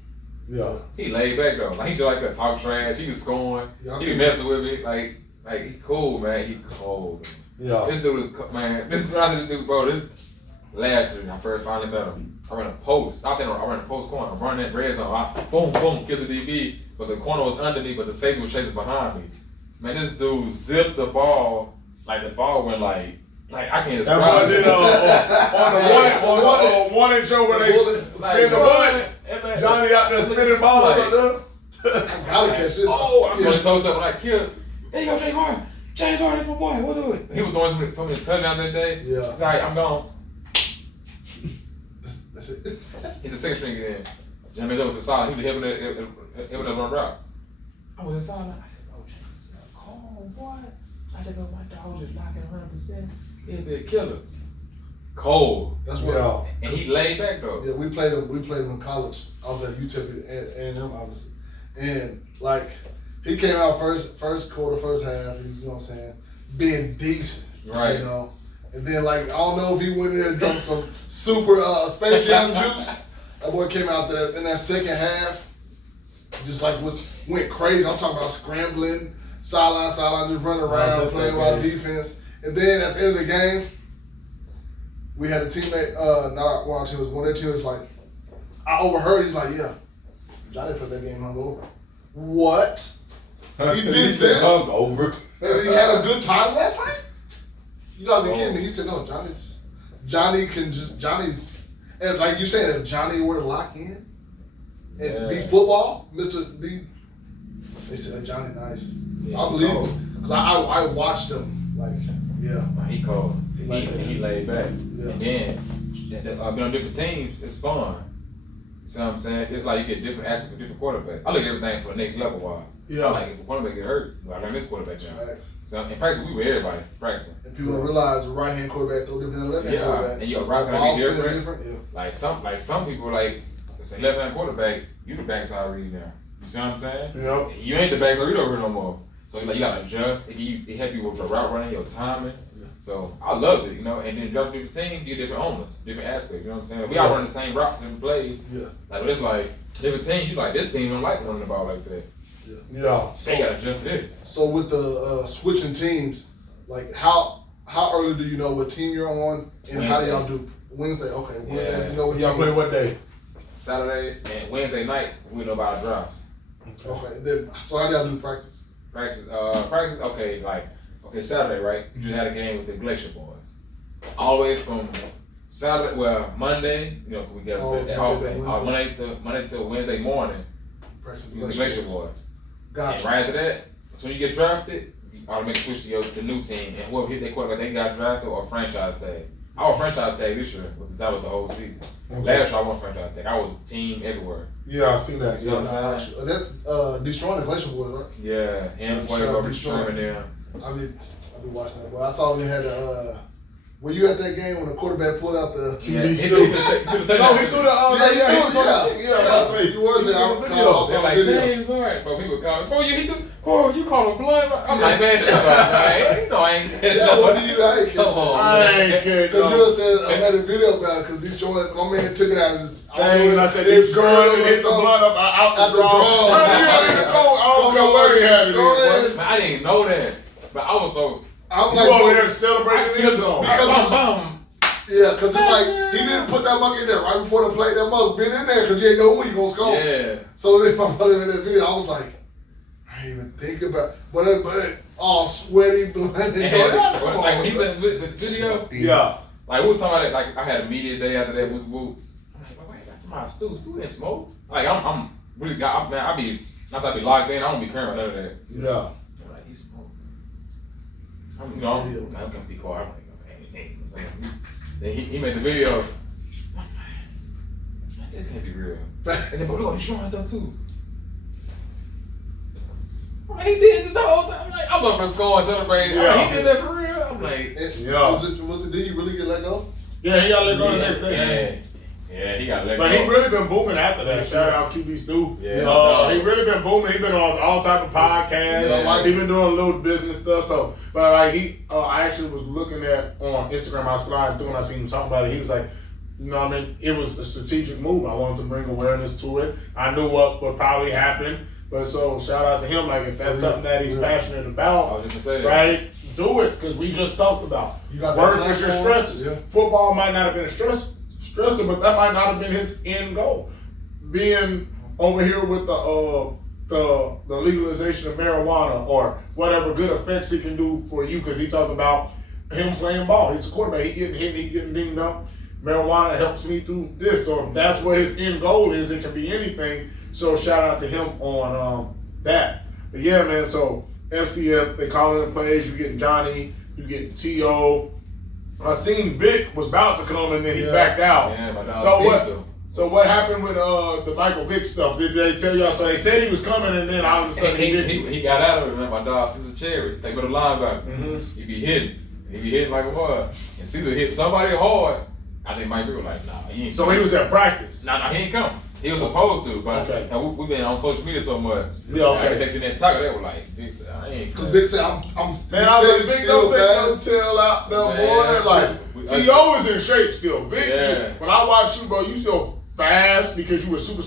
Yeah. He laid back though. Like he just like to talk trash. He was scoring. He be messing with me. Like he cool, man. He cold. Yeah. This dude is man. This dude, bro. This last year I first finally met him. I ran a post. I ran a post corner. I'm running that red zone. Boom, kill the DB. But the corner was under me. But the safety was chasing behind me. Man, this dude zipped the ball. Like the ball went like I can't describe it. On the one inch show where they spin the bullet. Johnny out there spinning balls out there. I gotta catch this. I'm trying to told him when I killed. There you go, James Harden. James Harden, that's my boy. What do it? He was doing so many touchdowns that day. Yeah. He's like, I'm gone. That's it. He's a second string in. James was inside. He was helping us run route. I was inside. I said, bro, James, cold, boy. I said, bro, my dog just locking 100%. He'll be a killer. Cold. That's what. And he laid back though. Yeah, we played him in college. I was at UTEP and him obviously, and like he came out first quarter, first half. He's, you know what I'm saying, being decent, right? You know, and then like I don't know if he went in there and dumped some super Space Jam juice. That boy came out there in that second half, just like went crazy. I'm talking about scrambling, sideline, just running around, playing our defense. And then at the end of the game, we had a teammate, not one of our teammates, one of their teammates like, I overheard, he's like, yeah, Johnny put that game hungover. What? He did this? Hungover. And he had a good time last night? You gotta be kidding me. He said, no, Johnny's, and like you said, if Johnny were to lock in and be football, they said, Johnny nice. So I believe him. Because I watched him. Like, yeah. He cold. He laid back. Yeah. And then, being on different teams, it's fun. You see what I'm saying? It's like you get different aspects of different quarterbacks. I look at everything for the next level wise. Yeah. Like if a quarterback get hurt, I learn this quarterback job. So in practice, we were everybody practicing. And people don't realize the right hand quarterback throw different than the left hand quarterback. And your route gonna be different. Yeah. Like some people like say left-hand quarterback, you the backside read now. You see what I'm saying? Yeah. You ain't the backside read over here no more. So like you gotta adjust. It help you with the route running, your timing. So I loved it, you know. And then drop different team, you different owners, different aspects. You know what I'm saying? We all run the same routes and plays. Yeah. Like but it's like different teams. You like this team don't like running the ball like that. Yeah. So you gotta adjust this. So with the switching teams, like how early do you know what team you're on, and how do y'all do Wednesday? Okay, Wednesdays you know what Y'all team. play what day? Saturdays and Wednesday nights we know about the drops. Okay, then so how do y'all do practice? Practice, okay, Saturday, right? You just had a game with the Glacier boys. All the way from Saturday, Monday, you know, we get that off day. Monday to Wednesday morning, Practice with the Glacier boys. Gotcha. And right after that, so when you get drafted, you automatically switch to the new team. And whoever hit their quarterback, they got drafted or franchise tag. I was franchise tag this year, because that was the whole season. Last year I wasn't franchise tag. I was team everywhere. Yeah, I seen that. You know what I'm saying? That's destroying the Glacier boys, right? Yeah, and whatever, streaming them. I've been watching that, boy. I saw when they had were you at that game when the quarterback pulled out the Yeah, QB he still? threw the No, he threw the he was on the team. Yeah, I say he was there. I They're saw like, the video. James, all right, bro. People call me, you call him blood. I'm like, man, shut up, man. You know I ain't Yeah, what do you like? Come on, I ain't kidding. Because you said I made a video about it because he's showing my man took it out of his. Dang, I said he's going and hit the blood up out the draw. I don't know where he had it. Man, I didn't even know that. But I was so. I'm You like, over there celebrating in the zone. yeah, because it's like he didn't put that mug in there right before the play. That mug been in there because you ain't know when you gonna score. Yeah. So then my brother in that video, I was like, I didn't even think about, but all sweaty, blood, and Like when he said the video. Yeah. Like we were talking about it, like I had a media day after that. I'm like, wait, that's my Stu didn't smoke. Like I'm really got, man. I be locked in. I don't be caring about none of that. Yeah. I'm like, he smoked. I'm gonna be quiet. I'm like, hey. Then he made the video. I'm like, this can't be real. I said, but look, he's showing stuff too. I'm like, he did this the whole time. I'm like, I'm up for score and celebrating. Yeah. Like, he did that for real. I'm like, Yeah. Was it? Did he really get let go? Yeah, he got let go the next day. Yeah, he got let go. But he really been booming after that. Shout out QB Stu. Yeah. He really been booming. He been on all type of podcasts. Yeah. He been doing a little business stuff. So, but like I actually was looking at on Instagram. I slid through and I seen him talk about it. He was like, you know what I mean? It was a strategic move. I wanted to bring awareness to it. I knew what would probably happen. But so shout out to him. Like if that's something that he's passionate about, I was just gonna say that. right? Do it because we just talked about You got work that is your platform? stressors. Yeah. Football might not have been a stressor, but that might not have been his end goal. Being over here with the legalization of marijuana or whatever good effects it can do for you, because he talked about him playing ball. He's a quarterback. He getting hit, he getting dinged up. Marijuana helps me through this. So if that's what his end goal is, it can be anything. So shout out to him on that. But yeah, man, so FCF, they call it the plays. You getting Johnny, you getting T.O. I seen Vic was about to come and then he backed out. Yeah, my dog So what happened with the Michael Vick stuff? Did they tell y'all? So they said he was coming and then all of a sudden he didn't. He got out of it, man. My dog, Caesar Cherry. They go to linebacker. Mm-hmm. He be hitting like a boy. And Caesar hit somebody hard. I think Mike Vick was like, nah, he ain't. So he was at practice. Nah, he ain't come. He was supposed to, but Okay. we've been on social media so much. Yeah, okay. They seen that tackle, they were like, Vic said, I ain't. Because Vic said, I'm Man, I was like, Vic, don't take no tail out there, Man. boy. Like, T.O. is in shape still. Vic, Yeah. when I watch you, bro, you still fast because you were super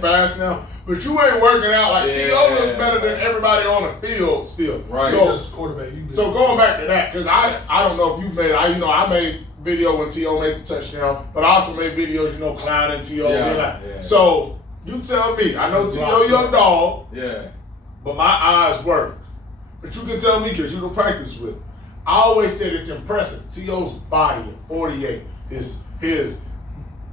fast now. But you ain't working out like Yeah. T.O. look better than everybody on the field still. Right. So, just quarterback. So going back to that, because I don't know if you made it. I made video when T.O. made the touchdown, but I also made videos, clowning T.O. Yeah. So you tell me, I know T.O. your dog, Yeah. but my eyes work. But you can tell me because you don't practice with him. I always said it's impressive. T.O.'s body at 48, his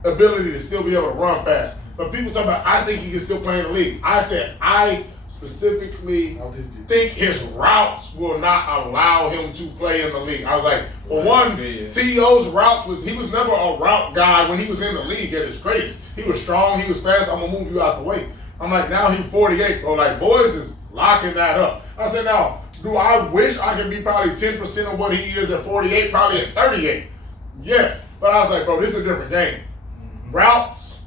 ability to still be able to run fast. But people talk about, I think he can still play in the league. I said, I specifically think his routes will not allow him to play in the league. I was like, for one, T.O.'s routes he was never a route guy when he was in the league at his greatest. He was strong, he was fast, I'm gonna move you out the way. I'm like, now he's 48, bro. Like, boys is locking that up. I said, now, do I wish I could be probably 10% of what he is at 48, probably at 38? Yes. But I was like, bro, this is a different game. Routes,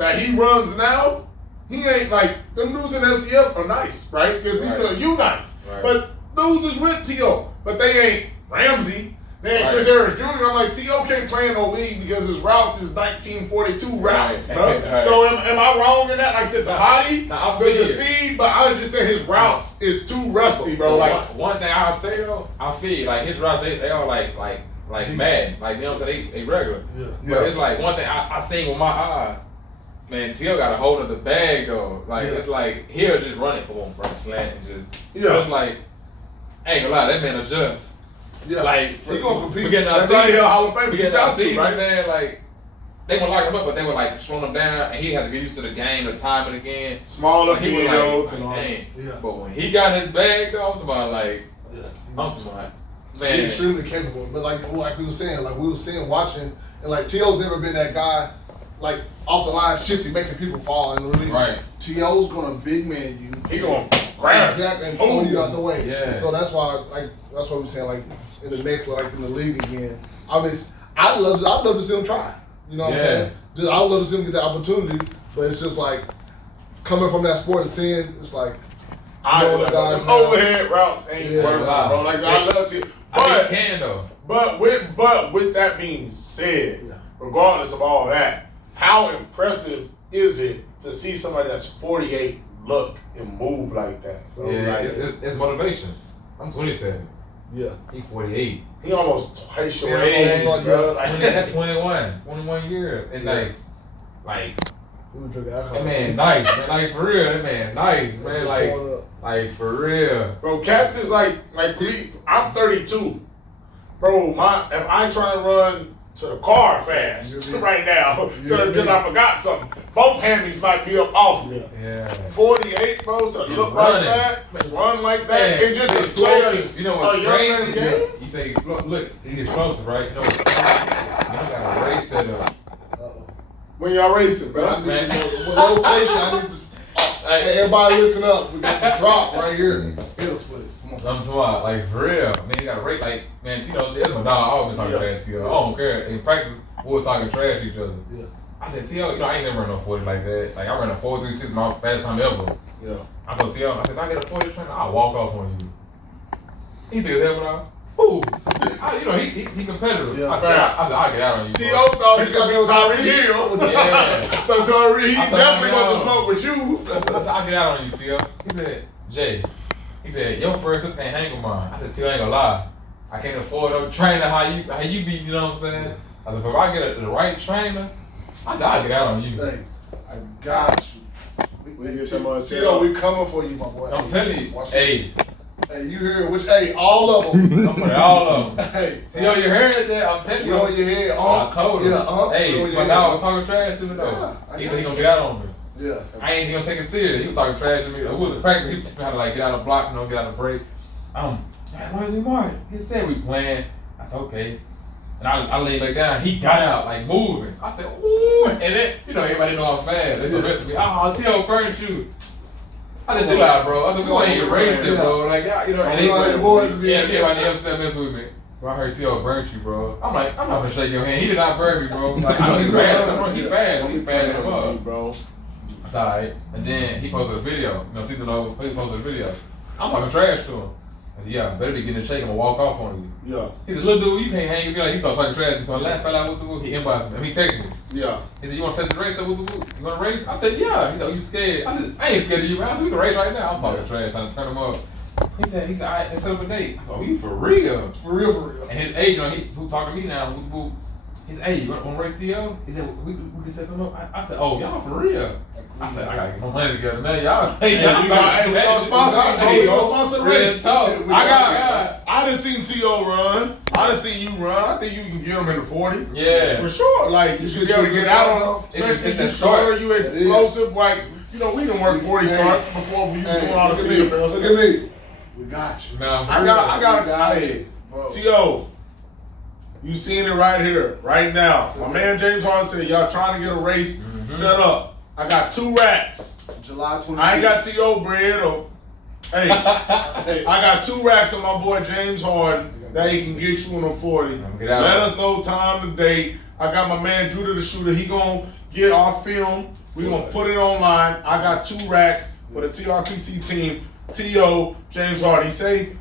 that he runs now, he ain't like, them dudes in FCF are nice, right? Because these are you nice. Right. But dudes is with T.O., but they ain't Ramsey. They ain't Chris Harris Jr. I'm like, T.O. can't play in no league because his routes is 1942 routes, bro. Right. So am I wrong in that? Like I said, the body, the speed. speed, but I was just saying his routes is too rusty, bro. Like one thing I'll say though, I feel like his routes they all like mad, like you know what I'm saying, they regular. Yeah. But it's like one thing I seen with my eye, man, T.O. got a hold of the bag though. Like it's like he'll just run it, boom, run slant and just. It's like, I ain't gonna lie, that man adjust. Yeah, like he gonna compete. That's why he Hall of Fame. We get our season, right? Man, like they would lock him up, but they would like slowing him down, and he had to get used to the game, the timing again. Smaller so he was fields like, and all. dang. Yeah. But when he got his bag, though, I'm talking about like, I'm talking about, man. He's extremely capable. But like we were saying, watching, and like T.O.'s never been that guy, like off the line shifty, making people fall and release. Right. T.O.'s gonna big man you. He gonna grab exactly and pull you out the way. Yeah. So that's why we're saying like in the next in the league again. I'd love to see him try. You know what I'm saying? I'd love to see him get the opportunity, but it's just like coming from that sport and seeing it's like overhead routes ain't working, bro. Like I love to, I think he can though. But with that being said, regardless of all that, how impressive is it to see somebody that's 48 look and move like that, bro? Yeah, like, it's motivation. I'm 27. Yeah. He 48. He almost twice your Yeah, age, almost bro. That's 21 years. And like that man nice, man. Like for real, that man nice, man. Like for real. Bro, Cats is like for me, I'm 32. Bro, if I ain't trying to run to the car fast right now, because I forgot something, both hammies might be up off me. Yeah. 48, bro, to look like that, run like that, and just explosive. You know what's crazy? Game? You say, look, he's explosive, right? You know what's crazy? You got a race set up. When y'all racing, bro. I need to know what location. I need to. Hey, everybody listen up. We got the drop right here. Hit us with it. Come on. I'm talking about, like, for real. Man, you got to rate, like, man, Tito, that's my dog. I always been talking trash to Tito. I don't care. In practice, we were talking trash to each other. Yeah. I said, Tito, you know, I ain't never run no 40 like that. Like, I ran a 4.36 my fastest time ever. Yeah. I told Tito, I said, if I get a 40 trainer, I'll walk off on you. He took his helmet off. Ooh. You know, he competitive. Yeah, I said, I'll get out on you. T.O. thought he could be Tyree Hill. Yeah. So Tyree, he definitely want to smoke with you. I said, I'll get out on you, T.O. He said, Jay, he said, your first can't hang with mine. I said, T.O. ain't gonna lie. I can't afford a trainer how you be, you know what I'm saying? I said, but if I get the right trainer, I said, I'll get out on you. Hey, I got you. T.O., we coming for you, my boy. I'm telling you, hey. Hey, you hear it? All of them. I'm putting all of them. Hey. T.O., you heard it there? I'm telling you. On your head. I told him. Yeah, hey, my dog was talking trash to me though. He said he gonna get out on me. Yeah. I ain't even gonna take it serious. He was talking trash to me. It was a practice. He was teaching me how to like get out of the block, you know, get out of the break. Where's he Martin? He said we playing. I said, okay. And I laid back down. He got out, like moving. I said, ooh. And then, you know, everybody know I'm fast. They the rest of me. Oh, T.O. burnt you. I said, chill out, bro. I said, we want to get racing, bro. Like, you know, and everybody upset messing with me. Bro, I heard T.O. burnt you, bro. I'm like, I'm not gonna shake your hand. He did not burn me, bro. Like, I know he fast. He fast. He fast as fuck, bro. That's alright. And then he posted a video. You know, season over, he posted a video. I'm talking trash to him. I said, yeah, better be getting a shake. I'm gonna walk off on you. Yeah. He said, little dude, you can't hang with me. Like, he talking trash. He told last fella with the whoop. He inboxed me. I mean, he texted me. Yeah. He said, you want to set the race up with the whoop? You want to race? I said, yeah. He said, oh, you scared? I said, I ain't scared of you, man. I said, we can race right now. I'm talking trash, trying to turn him up. He said, all right, let's set up a date. I said, oh, you for real? For real. And his agent, who talking to me now, he said, hey, you want to race T.O.? He said, we can set something up. I said, oh, y'all for real? I said, I gotta get my money together, man. Y'all, we gonna sponsor the race. I done seen T.O. run. I done seen you run. I think you can get him in the 40. Yeah. For sure. Like, you should be able to get out on him. Especially if you're shorter, you explosive. Like, you know, we done worked 40 starts before we used to go on the CFL. Look at me. We got you. No, I got you. T.O., you seen it right here, right now. My man James Harden said, y'all trying to get a race set up. I got 2 racks. July 26th. I ain't got T.O. bread or, hey, I got 2 racks on my boy James Harden that he can get you on a 40. Let us know time and date. I got my man Judah the Shooter. He gonna get our film We're going to put it online. I got 2 racks for the TRPT team. T.O. James Hardy. Say,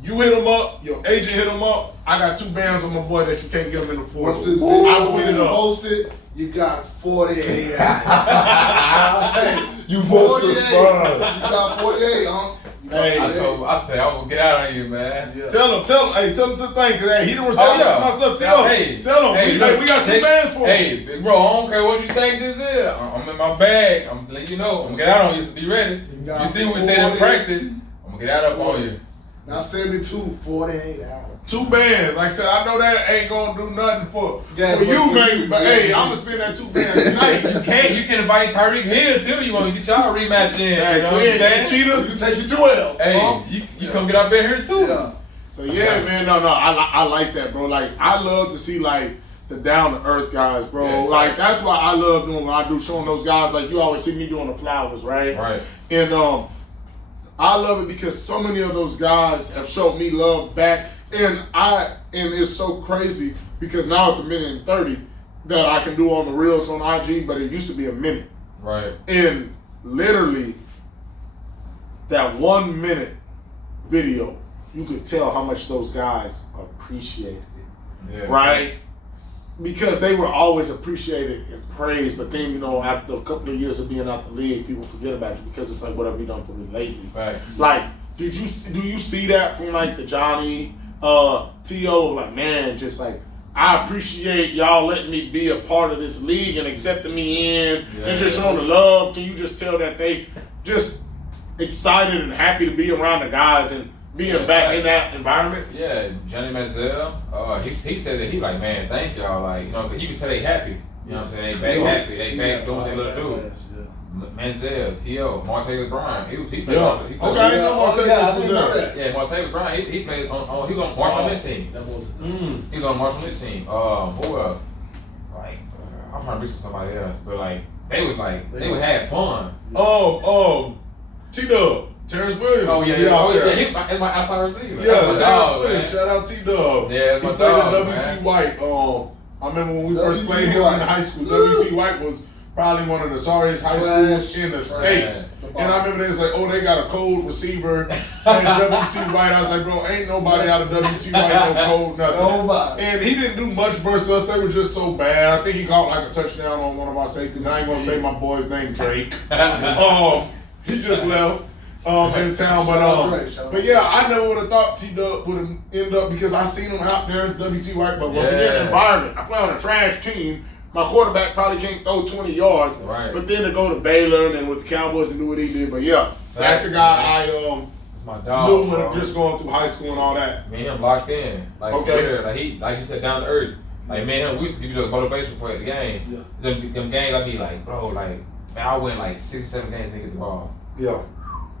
you hit him up, your agent hit him up. I got 2 bands on my boy that you can't get him in the fourth. Once this I video is posted, you got 48 hours. You must respond. You got 48, huh? Hey, I said I'm gonna get out on you, man. Yeah. Tell him to think, cause hey, he didn't respond to my stuff. Tell him, we got 2 bands for him. Hey, big bro, I don't care what you think this is. I'm in my bag. I'm gonna let you know. I'm gonna get out on you, so be ready. You see what we said in practice. I'm gonna get out up on you. Now 72, 48 hours. 2 bands. Like I said, I know that ain't gonna do nothing for you, baby. But hey, I'm gonna spend that 2 bands tonight. You can invite Tyreek Hill too. You want to get y'all a rematch in? You know what I'm saying? Cheetah, you can take your 2 L's. Hey, you come get up in here too. Yeah. So yeah, man, no, I like that, bro. Like I love to see like the down to earth guys, bro. Yeah, like that's why I love doing what I do, showing those guys. Like you always see me doing the flowers, right? Right. And I love it because so many of those guys have showed me love back, and it's so crazy because now it's 1:30 that I can do on the reels on IG, but it used to be a minute. Right. And literally, that 1 minute video, you could tell how much those guys appreciated it. Yeah. Right? Because they were always appreciated and praised, but then, you know, after a couple of years of being out the league, people forget about you because it's like, what have you done for me lately? Facts. Like, do you see that from like the Johnny, T.O., like, man, just like, I appreciate y'all letting me be a part of this league and accepting me in and just showing the love. Can you just tell that they just excited and happy to be around the guys and being back in that environment? Yeah, Johnny Manziel, he said that he like, man, thank y'all. Like, you know, you can tell they happy. You know what I'm saying? They back happy. They back doing what they little do. Manziel, T.O., Martavis Bryant. He played on the Okay, I didn't know Martavis was there. Yeah, Martavis Bryant, he played on he was on Marshall Lynch team. He was on Marshall Lynch team. Who else? Like, I'm trying to reach to somebody else, but like they would have fun. T-Dub. Terrence Williams. Oh yeah, he's my outside receiver. Yeah, Terrence Williams. Shout out T-Dub. Yeah, that's he my played dog, at W.T. White. I remember when we first played him in high school. W.T. White was probably one of the sorriest high schools in the state. And I remember they was like, oh, they got a cold receiver at W.T. White. I was like, bro, ain't nobody out of W.T. White no cold nothing. Nobody. And he didn't do much versus us. They were just so bad. I think he caught like a touchdown on one of our safeties. I ain't gonna say my boy's name, Drake. He just left. In town, but yeah, I never would have thought T-Dub would have ended up because I seen him out there as W.T. White, but once again, environment. I play on a trash team. My quarterback probably can't throw 20 yards, but then to go to Baylor and then with the Cowboys and do what he did. But yeah, that's a guy That's my dog, knew when just going through high school and all that. Me and him locked in, like like you said, down to earth. Like me and him, we used to give you the motivation for the game. Yeah. Them games, I be like, bro, like man, I win like 6 or 7 games to get the ball. Yeah.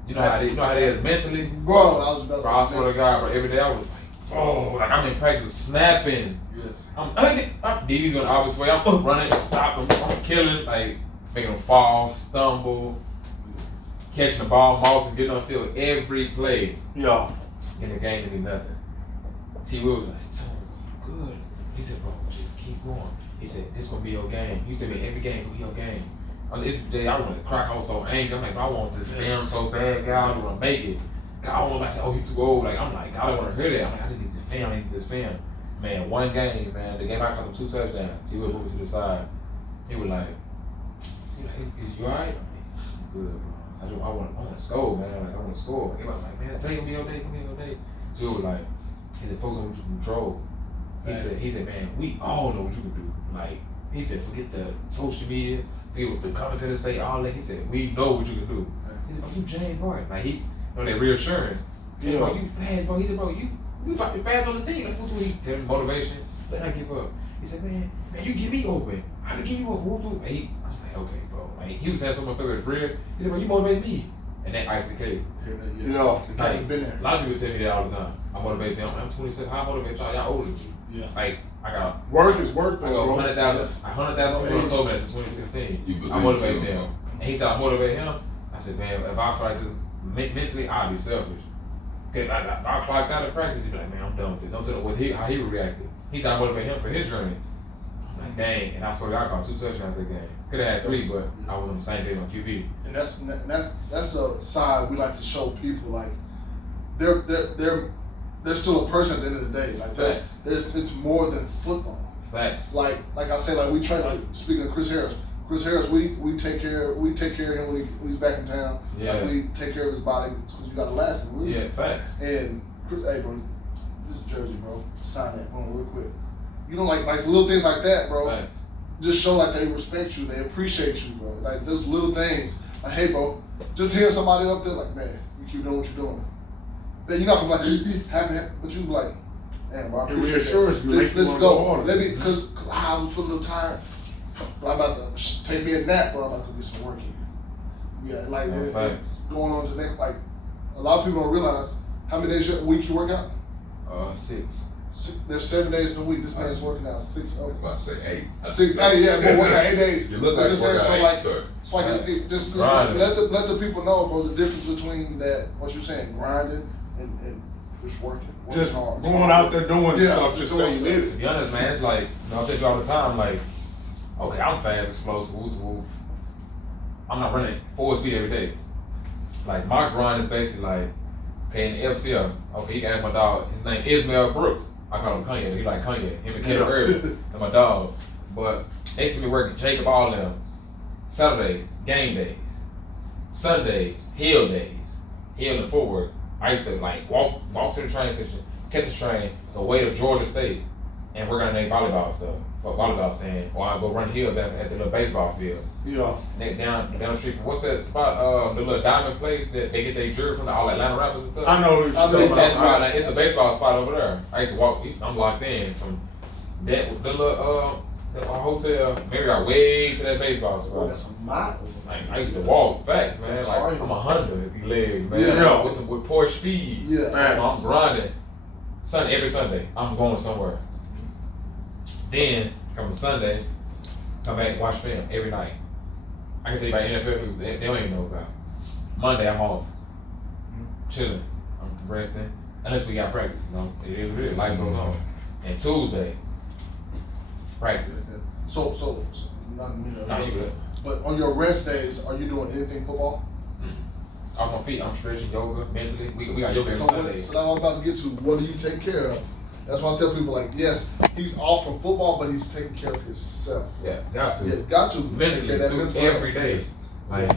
You know how it is mentally? Bro, I swear to God, bro, every day I was like, oh, like I'm in practice snapping. Yes. DB's going the opposite way. I'm running, stopping, I'm killing, like making them fall, stumble, catching the ball, mossing, getting on the field every play. Yeah. In the game, to be nothing. T. Will was like, Tony, you good? He said, bro, just keep going. He said, this gonna be your game. He said, man, every game gonna be your game. It's the day I want to crack. I was so angry. I'm like, bro, I want this film so bad. God, I want to make it. God, I want to say, oh, he's too old. Like, I'm like, God, I don't want to hear that. I'm like, I just need this film. I need this film. Man, one game, man. The game I caught him 2 touchdowns. T. Will put me to the side. He was like, you all right? I'm like, good, bro. I want to score, man. Like, I want to score. He was like, man, today gonna be your day. Gonna be your day. T. Will was like, he said, focus on what you can control. He said, man, we all know what you can do. Like, he said, forget the social media. What the commentators say, all that. He said, we know what you can do. He said, bro, you James Harden. Like, he, you know, that reassurance. He said, bro, you fast, bro. He said, bro, you fucking fast on the team. Like, what do he tell him? Motivation. Let not give up. He said, man, you get me open. I can give you up. I'm like, okay, bro. Like, he was saying so much stuff that's real. He said, bro, you motivate me. And that iced the cake. You know, like, a lot of people tell me that all the time. I motivate them. I'm 27. How I motivate y'all? Y'all older than me. Yeah. Like, I got work is work. I got 100,000 people told me that since 2016. I motivate them. And he said, I motivate him. I said, man, if I feel like this mentally, I'll be selfish. Cause I clocked out of practice, he'd be like, man, I'm done with this. Don't tell him how he reacted. He said, I motivate him for his journey. Like, dang, and I swear to God, I caught 2 touchdowns that game. Could have had 3, but I was on the same day on QB. And that's a side we like to show people. Like they're still a person at the end of the day. Like it's more than football. Facts. Like I say, like we train. Like speaking of Chris Harris, we take care of him when he's back in town. Yeah. Like we take care of his body because you got to last in the league. Yeah, facts. And Chris, hey bro, this is Jersey, bro. Sign that, boom, real quick. You know, like little things like that, bro. Facts. Just show like they respect you, they appreciate you, bro. Like those little things. Like, hey, bro, just hearing somebody up there, like, man, you keep doing what you're doing. Then you're not gonna be like, happy, but you be like, man, bro, I appreciate reassures you. Let's go. Let me, because I'm feeling a little tired. But I'm about to take me a nap, bro. I'm about to get some work in. Yeah, like going on to the next. Like a lot of people don't realize how many days a week you work out. 6. There's 7 days in a week. This man's working out 6. I was about to say 8. 6. Hey, yeah, but working out 8 days. You look like you work out 8, sir. It's like just like, let the people know, bro, the difference between that, what you're saying, grinding and just working Just hard. going out there doing stuff, just doing saying you did To it. be honest, man, it's like, I tell you all the time, like, okay, I'm fast, explosive, woo. I'm not running full speed every day. Like, my grind is basically like, okay, in the FCL, okay, you can ask my dog, his name is Ismail Brooks. I call him Kanye, he like Kanye, him and Caleb Irvin, and my dog. But they see me working Jacob all them, Saturdays, game days, Sundays, hill days, hill and forward. I used to like walk to the train station, catch the train, away to Georgia State, and work on their volleyball stuff. For volleyball stand, or I go run hills at the little baseball field. Yeah. Down the street from what's that spot? The little diamond place that they get their jersey from the all Atlanta rappers and stuff. I know what you're talking That spot, about. like, it's a baseball spot over there. I used to walk. I'm locked in from that the little hotel. Maybe I way to that baseball Bro, spot. that's a mile. Like I used to walk. Facts, man. Like I'm 100 with legs, man. Yeah. With poor speed. Yeah. So I'm grinding. Every Sunday, I'm going somewhere. Then come Sunday, come back, watch film every night. I can say about NFL news, they don't even know about. Monday, I'm off, chilling, I'm resting, unless we got practice. You know, it is what it is. Life goes on. And Tuesday, practice. So not Nah, you good. But on your rest days, are you doing anything football? Off my feet, I'm stretching, yoga, mentally. We got yoga every So Sunday. that's what I'm about to get to. What do you take care of? That's why I tell people, like, yes, he's off from football, but he's taking care of himself. Yeah, got to. Yeah, got to. Mentally, Take care of that too, mental every health. day. Yes. Like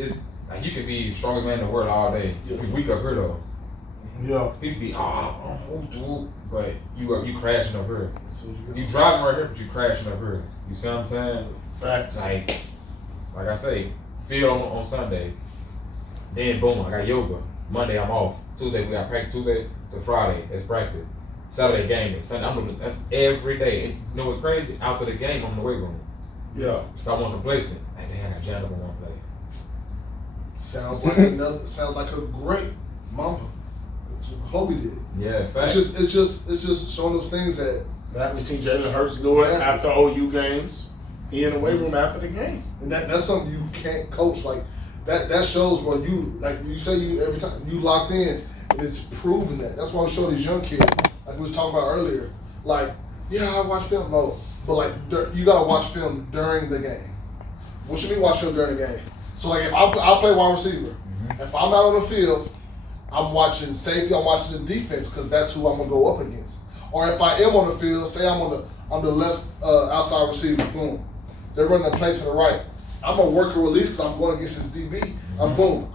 it's like you can be the strongest man in the world all day. Yeah. You be weak up here though. Yeah. People be but you crashing up here. That's what you You got. driving right here, but you crashing up here. You see what I'm saying? Facts. Like I say, field on Sunday. Then boom, I got yoga. Monday I'm off. Tuesday we got practice. Tuesday to Friday, that's practice. Saturday game day. Sunday that's every day. You know what's crazy? After the game, I'm in the weight room. Yeah. So I'm complacent. Hey man, I got jammed up in one play. Sounds like a great mama. That's what Kobe did. Yeah, facts. It's just showing those things that. That we seen Jalen Hurts do it Exactly. after OU games. He in the weight room after the game. And that's something you can't coach. Like that shows where you, like you say, you every time you locked in, and it's proven that. That's why I'm showing these young kids, like we was talking about earlier. Like, yeah, I watch film, no, but like you gotta watch film during the game. What you mean watch film during the game? So like if I'll play wide receiver, if I'm out on the field, I'm watching safety, I'm watching the defense because that's who I'm gonna go up against. Or if I am on the field, say I'm the left outside receiver, boom. They're running a play to the right. I'm gonna work a release because I'm going against his DB. Boom.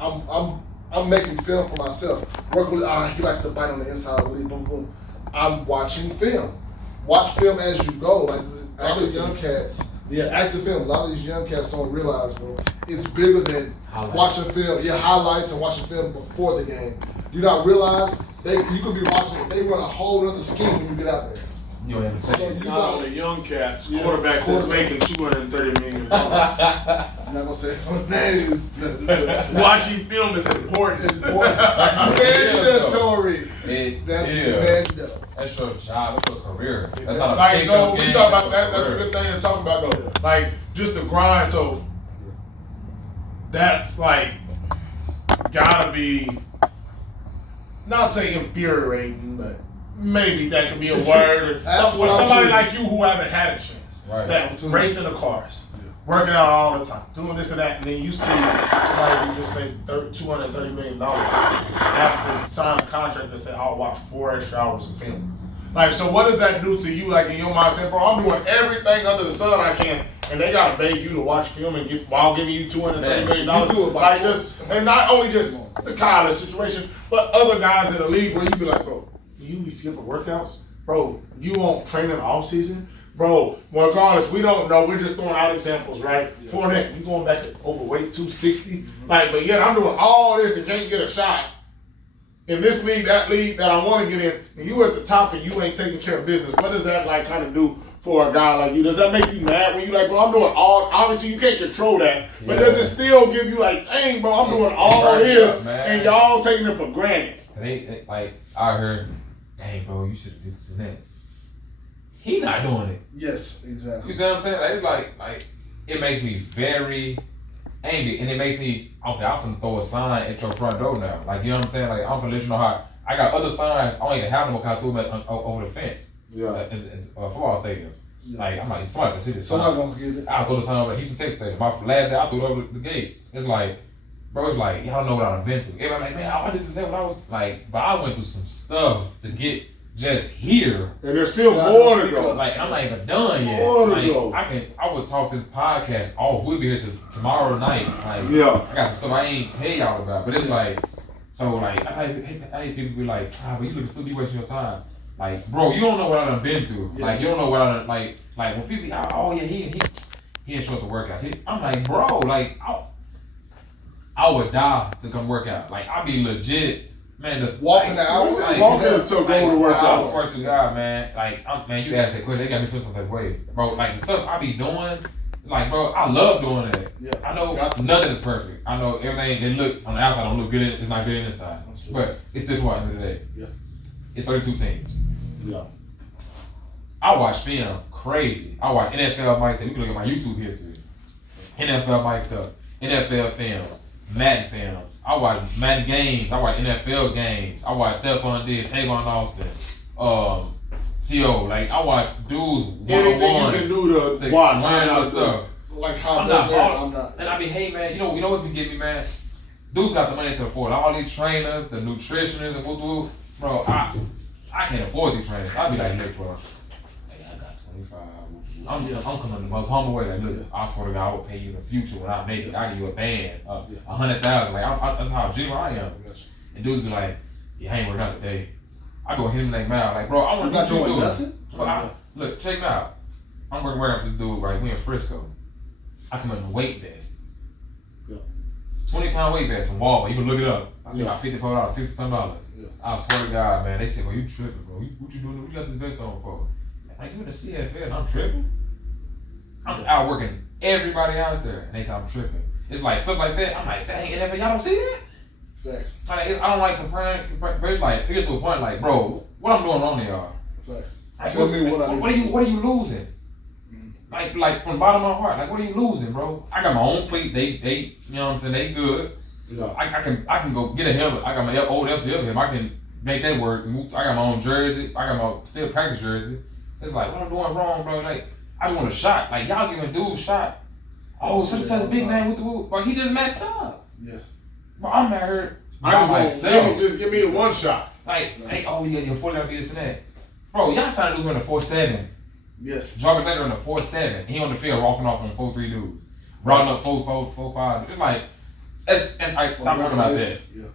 I'm making film for myself. Work release. He likes to bite on the inside release. Boom, boom. I'm watching film. Watch film as you go. Like a lot of young cats, active film. A lot of these young cats don't realize, bro. It's bigger than watching film. Yeah, highlights and watching film before the game. Do you not realize you could be watching? They run a whole other scheme when you get out there. You know what I'm So saying? you Not got. only young cats, Yes, quarterbacks that's quarterbacks. making $230 million. I'm not gonna say names. Watching film is important. Mandatory. That's mandatory. That's your job. That's your career. That's not a Like, pickup so we game, talk about that. your That's a career. good thing to talk about though. Like, just the grind. So that's like gotta be not say infuriating, but maybe that could be a word. That's For what I'm somebody choosing. like you who haven't had a chance. that racing the cars, working out all the time, doing this and that, and then you see somebody who just made $230 million after sign a contract that said, I'll watch 4 extra hours of film. Like, so what does that do to you, like, in your mind, saying, bro, I'm doing everything under the sun I can, and they gotta beg you to watch film and while giving you $230 million? Like this, and not only just the college situation, but other guys in the league where you be like, bro, you be skipping workouts? Bro, you won't train in the off season? Bro, well, regardless, we don't know. We're just throwing out examples, right? Fournette, you going back to overweight, 260. Like, but yet I'm doing all this and can't get a shot in this league, that I want to get in, and you at the top and you ain't taking care of business. What does that like kind of do for a guy like you? Does that make you mad when you like, bro, I'm doing all, obviously you can't control that, but does it still give you like, dang, bro, I'm doing all this and y'all taking it for granted? They like, I heard, dang, bro, you should have did this and that. He not doing it. Yes, exactly. You see what I'm saying? Like, it's like it makes me very angry, and it makes me, okay, I'm finna throw a sign at your front door now. Like, you know what I'm saying? Like, I'm finna let you know how I got other signs. I don't even have them because I threw them over the fence. Yeah. In football stadiums. Yeah. Like, I'm like, somebody can see this sign. Somebody gonna get it. I threw the sign over at Houston Texas Stadium. My last day, I threw it over the gate. It's like, bro, it's like, y'all know what I've been through. Everybody like, man, I did this when I was like, but I went through some stuff to get just here. And there's still more to go. Like, I'm not even done yet. I would talk this podcast off. We'll be here till tomorrow night. Like, I got some stuff I ain't tell y'all about. But it's like, so like, I hate people be like, but you looking stupid, you wasting your time. Like, bro, you don't know what I done been through. Like, you don't know what I done, like when people be like, oh yeah, he didn't show up to workouts. I'm like, bro, like, I would die to come work out. Like, I'd be legit. Man, just walking the hours, walking to go to work out. I swear to God, man. Like, man, you asked that question, they got me feeling some type of way, bro. Like, the stuff I be doing, like, bro, I love doing that. Yeah. I know nothing is perfect. I know everything they look on the outside don't look good. It's not good inside. But it's this one at the end of the day. Yeah. It's 32 teams. Yeah. I watch film crazy. I watch NFL mic'd up. You can look at my YouTube history. NFL mic'd up. NFL films. Madden films. I watch Madden games. I watch NFL games. I watch Stephon Diggs, Tavon Austin, T.O. Like, I watch dudes anything you can do to watch random stuff. Like how I'm not. And I be, hey man, you know what be getting me, man? Dudes got the money to afford all these trainers, the nutritionists, and bro. I can't afford these trainers. I be like, look, bro. Hey, I got 25. I'm coming the most humble way. Like, look, I swear to God, I will pay you in the future when I make it. I give you a band, 100,000. Like, that's how genuine I am. And dudes be like, yeah, I ain't working out today. I go hit him like, man, like, bro, I want to do nothing. Look, check me out. I'm working out with this dude, right? We in Frisco. I come in a weight vest. 20-pound weight vest from Walmart. You can look it up. I got $54, $60-some. I swear to God, man. They say, well, you tripping, bro. What you doing? What you got this vest on for? Like, you in the CFL and I'm tripping? I'm out working everybody out there. And they say I'm tripping. It's like stuff like that. I'm like, dang, NFL, y'all don't see that? Facts. Like, I don't like comparing, but it's like, here's the point, like, bro, what I'm doing wrong to y'all? Facts. Like, tell me what are you losing? Like from the bottom of my heart, like, what are you losing, bro? I got my own cleat. They, you know what I'm saying? They good. Yeah. I can go get a helmet. I got my old FCL helmet. I can make that work. I got my own jersey. I got my still practice jersey. It's like, what I'm doing wrong, bro? Like, I just want a shot. Like, y'all giving dude a shot. Oh, such a big man with the whoop. Like, he just messed up. Yes. Bro, I'm not hurt. Just give me the one shot. Like, hey, oh yeah, your 40 gotta be this and that. Bro, y'all trying to do in a 4.7. Yes. Jarvis Landry in a 4.7. He on the field walking off on a 4.3 dude. Riding up 4.5. It's like, that's like, stop talking about that. Yeah.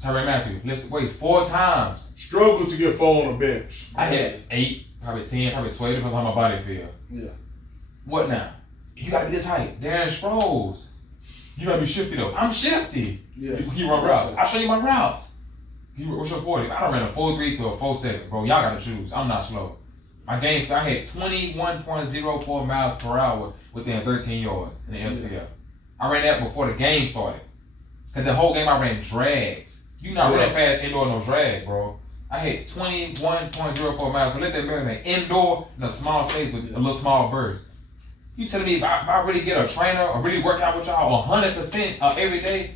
Tyrann Mathieu lifted weights 4 times. Struggled to get 4 on the bench. I had 8, probably 10, probably 12, depends on how my body feel. Yeah. What now? You gotta be this height. Darren Sproles. You gotta be shifty though. I'm shifty. Yes. You run routes. I'll show you my routes. What's your 40? I done ran a 4.3 to a 4.7. Bro, y'all gotta choose. I'm not slow. My game speed, I had 21.04 miles per hour within 13 yards in the MCF. Yeah. I ran that before the game started. Cause the whole game I ran drags. You not running fast indoor, no drag, bro. I had 21.04 miles. But let that marinate indoor in a small space with a little small burst. You telling me if I really get a trainer or really work out with y'all 100% every day,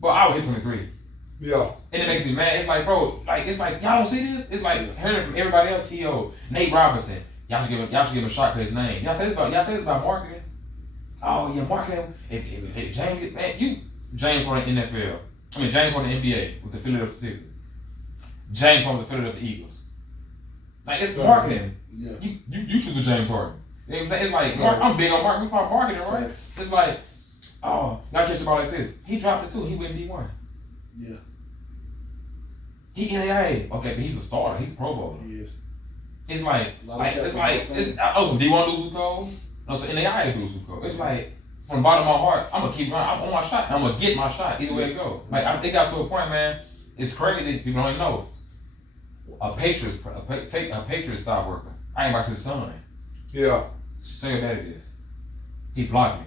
bro, I would hit 23. Yeah. And it makes me mad. It's like, bro, like, it's like, y'all don't see this? It's like hearing from everybody else, T.O., Nate Robinson, Y'all should give him a shot for his name. Y'all say this about marketing. Oh yeah, marketing. If James, man, James on the NFL. I mean James on the NBA with the Philadelphia Sixers. James on the Philadelphia Eagles. Like it's marketing. Yeah. You choose a James Harden. You know what I'm saying? It's like I'm big on marketing. We call marketing, right? It's like, oh, y'all catch the ball like this. He dropped it too. He went D1. Yeah. He NAIA. Okay, but he's a starter. He's a Pro Bowler. He is. It's like I was some D1 dudes who go. No, so NAIA dudes who go. It's like from the bottom of my heart, I'm gonna keep running. I'm on my shot. I'm gonna get my shot either way to go. Like it got to a point, man. It's crazy. People don't even know. A Patriot stopped working. I ain't about to his son. Yeah. Say your daddy this. He blocked me.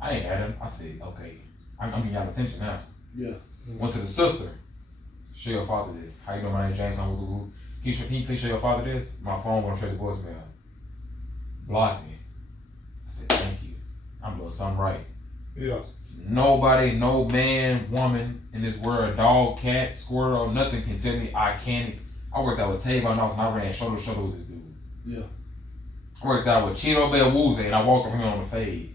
I ain't at him. I said, okay, I'm getting y'all attention now. Yeah. Went to the sister. Show your father this. How you doing? My name James. I'm Can you please show your father this? My phone went straight to voicemail. Blocked me. I said, thank you. I'm doing something right. Yeah. Nobody, no man, woman in this world, dog, cat, squirrel, nothing can tell me I can't. I worked out with Tavon Nelson. I ran shoulder to shoulder with this dude. Yeah. I worked out with Cheeto Bell Woozy and I walked on him on the fade.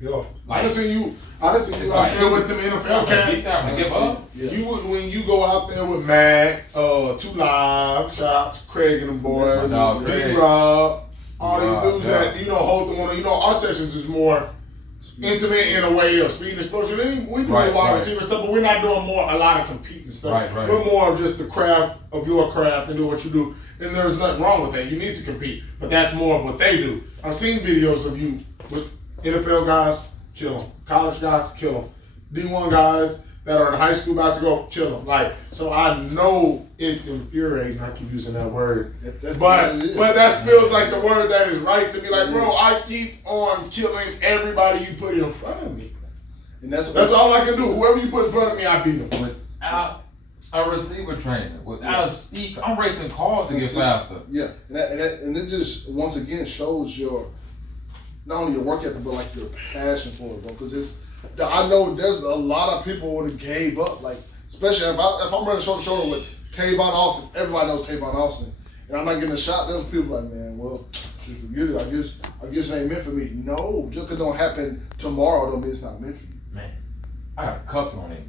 Yeah. Like, I done seen you out there with them NFL cats. Give up. Yeah. You when you go out there with Mac, 2 Live, shout out to Craig and the boys, B-Rob, all these dudes that hold them on. Our sessions is more intimate in a way of speed and explosion. We do a wide receiver stuff, but we're not doing a lot of competing stuff. Right. We're more of just the craft of your craft and do what you do. And there's nothing wrong with that. You need to compete, but that's more of what they do. I've seen videos of you with NFL guys, kill them. College guys, kill them. D1 guys that are in high school about to go, kill them. Like, so I know it's infuriating. I keep using that word, but that feels like the word that is right to me. Like, bro, I keep on killing everybody you put in front of me, and that's all I can do. Whoever you put in front of me, I beat them. Without a receiver trainer, without a speaker, I'm racing cars to get faster. Yeah, and it just once again shows your not only your work ethic but like your passion for it, bro. Because I know there's a lot of people would have gave up, like especially if I'm running shoulder to shoulder with Tavon Austin. Everybody knows Tavon Austin, and I'm not getting a shot. There's people like, man, well, should forget it. I guess it ain't meant for me. No, just because it don't happen tomorrow don't mean it's not meant for you. Man, I got a couple on it.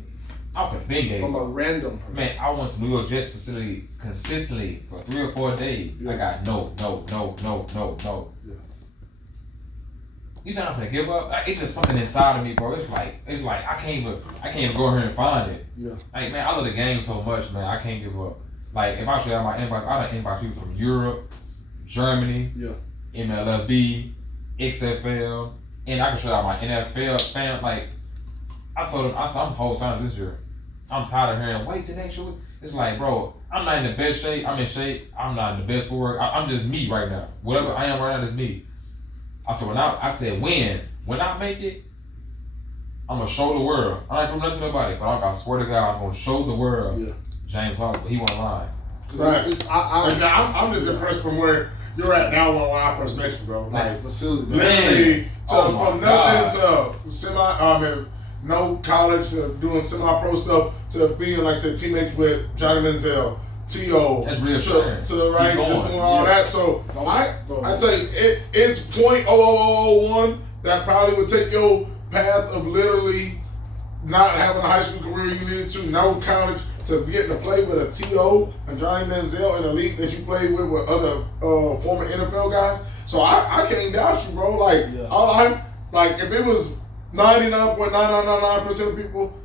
I could big game from a random person. Man, I went to New York Jets facility consistently for 3 or 4 days. Yeah. I got no. Yeah. You not gonna give up? Like, it's just something inside of me, bro. It's like I can't even go here and find it. Yeah. Like, man, I love the game so much, man. I can't give up. Like, if I should have my inbox, I done inbox people from Europe, Germany, MLFB, XFL, and I can show out my NFL fan. Like, I told them, I'm whole signs this year. I'm tired of hearing, wait till next year. It's like, bro, I'm not in the best shape. I'm in shape. I'm not in the best for work. I'm just me right now. Whatever I am right now is me. I said, when I make it, I'm gonna show the world. I ain't doing nothing to nobody, but I swear to God, I'm gonna show the world. James Harden, he won't lie. Right. I'm just impressed from where you're at now when I first met you, bro. Like facility. Literally, from nothing to no college to doing semi-pro stuff to being, like I said, teammates with Johnny Manziel, T.O. That's real to just doing all that. So I tell you, it's .0001 that probably would take your path of literally not having a high school career you needed to, no college, to getting to play with a T.O. and Johnny Manziel in a league that you played with other former NFL guys. So I can't doubt you, bro. Like, if it was 99.9999% of people,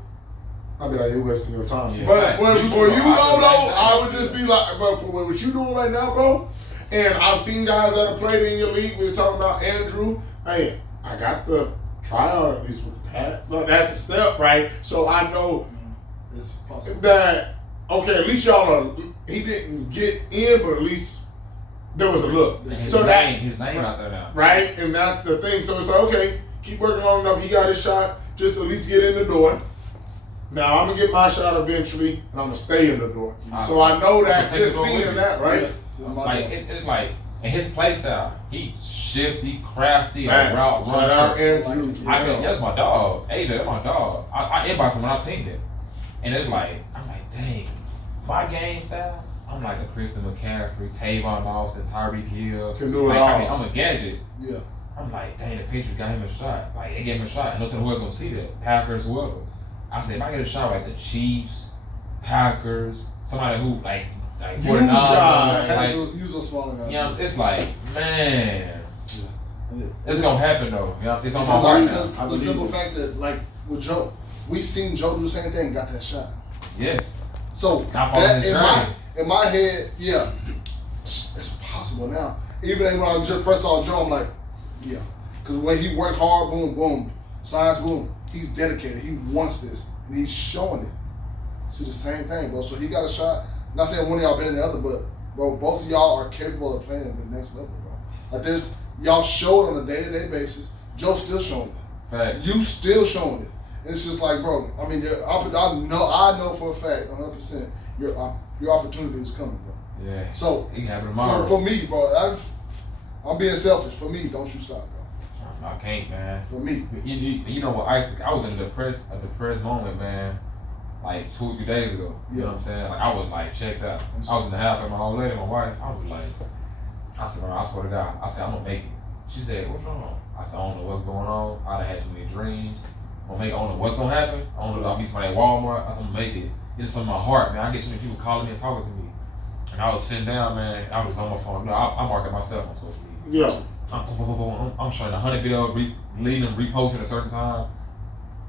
I'd be like, you're wasting your time. Yeah, but for you, I would just be like, but for what you doing right now, bro, and I've seen guys that have played in your league. We were talking about Andrew. Hey, I got the tryout at least with the Pats. So that's a step, right? So I know it's possible that, okay, at least he didn't get in, but at least there was a look. His name out there now. Right? And that's the thing. So it's like, okay, keep working long enough. He got his shot, just at least get in the door. Now I'm gonna get my shot eventually, and I'm gonna stay in the door. So I know that just seeing that, right? Like it's like, and his play style, he's shifty, crafty, route runner. That's my dog. AJ, that's my dog. I inboxed him when I seen it, and it's like, I'm like, dang, my game style I'm like a Christian McCaffrey, Tavon Austin, Tyreek Hill. Can do it like, all. I mean, I'm a gadget. Yeah. I'm like, dang, the Patriots got him a shot. Like, they gave him a shot. And no telling who else gonna see that. Packers, whoever. I said, if I get a shot like the Chiefs, Packers, somebody who like 49ers, like, Use those smaller guys. you know, it's like, man, it's gonna happen though. You know, it's on my heart now. Because the simple fact that, like with Joe, we seen Joe do the same thing, got that shot. Yes. So that in my head, yeah, it's possible now. Even when I just first saw Joe, I'm like, yeah, because when he worked hard, boom, boom, science, boom, he's dedicated. He wants this, and he's showing it. See the same thing, bro. So he got a shot. I'm not saying one of y'all better than the other, but bro, both of y'all are capable of playing at the next level, bro. Like this, y'all show it on a day-to-day basis. Joe's still showing it. Right. You still showing it. And it's just like, bro. I mean, I know for a fact, 100%, your opportunity is coming, bro. Yeah. So it can happen tomorrow. For me, bro, I'm being selfish. For me, don't you stop, bro. I can't, man. For me, you know what? I was in a depressed moment, man. Like 2 or 3 days ago. You know what I'm saying? Like I was like checked out. I was in the house with my old lady, my wife. I was like, I said, bro, I swear to God, I said, I'm gonna make it. She said, what's wrong? I said, I don't know what's going on. I done had too many dreams. I don't know what's gonna happen. I don't know if I'll meet somebody at Walmart. I said, I'm gonna make it. It's in my heart, man. I get too many people calling me and talking to me. And I was sitting down, man. I was on my phone. You know, I market myself on social media. Yeah. I'm showing 100 videos, leading them, reposting at a certain time.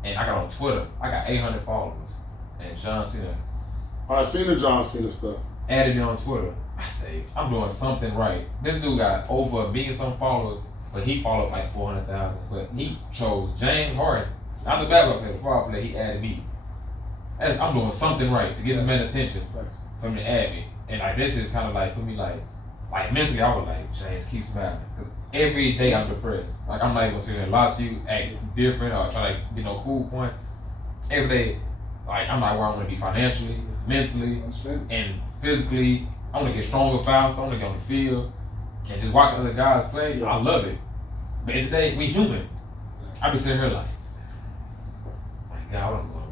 And I got on Twitter. I got 800 followers. And John Cena. I seen the John Cena stuff. Added me on Twitter. I say, I'm doing something right. This dude got over 1 million some followers, but he followed like 400,000. But he chose James Harden, not the backup player, the forward player. He added me. I'm doing something right to get this man attention for him to add me. And like this is kind of like put me like mentally I was like, James, keep smiling. Cause every day I'm depressed. Like I'm not even gonna sit there and lie to you, act different or try to get no cool point. Every day, like I'm not where I want to be financially, mentally, and physically. I want to get stronger, faster. I want to get on the field and just watch other guys play. I love it. But in the day, we human. I be sitting here like, my God, what I'm going on?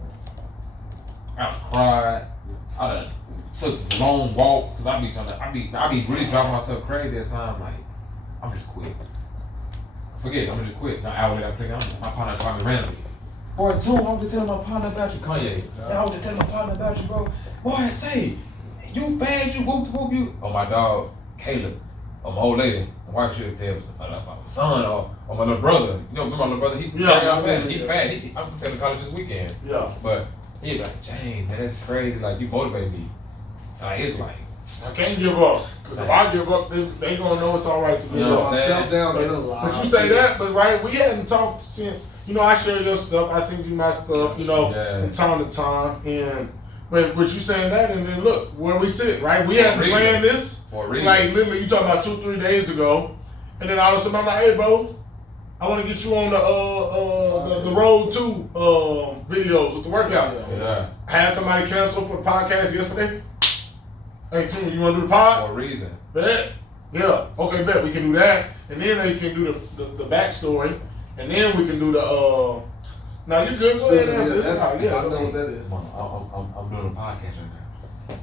I done cried. I done took a long walk because I be really driving myself crazy at times. Like, I'm just quit. Forget it, I'm just quit. Now, hour later, I'm thinking, my partner called me randomly. Boy, Toom, I was just telling my partner about you, Kanye. I was just telling my partner about you, bro. Boy, say, you fast, you whoop, you. Oh, my dog, Caleb, or my old lady, my wife should tell my son or my little brother. You know, my little brother, he fat. I'm telling college this weekend. Yeah. But he like, James, man, that's crazy. Like, you motivate me. Like, it's like, I can't give up. Because if I give up, they gonna know it's all right to give up. But you say that, but right, we hadn't talked since, you know, I share your stuff. I send you my stuff, you know, from time to time. But you saying that, and then look where we sit, right? We hadn't planned this. Like literally, you talking about 2-3 days ago, and then all of a sudden I'm like, hey, bro, I want to get you on the road to videos with the workouts. Yeah. I had somebody cancel for the podcast yesterday. Hey, Toom, you want to do the pod? For a reason. Bet. Yeah. Okay, bet. We can do that, and then they can do the backstory, and then we can do the. Now you good? Go ahead and answer this. Yeah, I know what that is. I'm doing a podcast right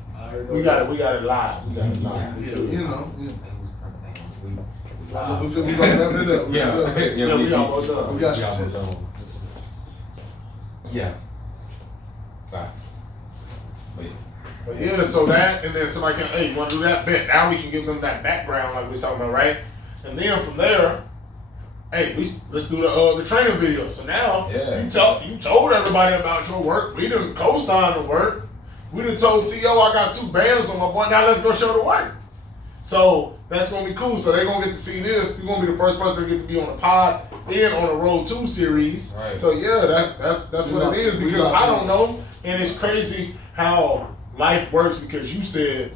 now. We got it live. We got it live. Yeah, you know. Yeah. We gonna wrap it up. Yeah, we almost done. We got you, sis. Yeah. Bye. But yeah, so that, and then somebody can, hey, you want to do that? Bet. Now we can give them that background like we was talking about, right? And then from there, hey, let's do the training video. So now you told everybody about your work. We done co-signed the work. We done told T.O. I got 2 bands on my boy. Now let's go show the work. So that's gonna be cool. So they're gonna get to see this. You're gonna be the first person to get to be on the pod and on the Road 2 series. Right. So yeah, that's what it is, because I don't know, and it's crazy how life works, because you said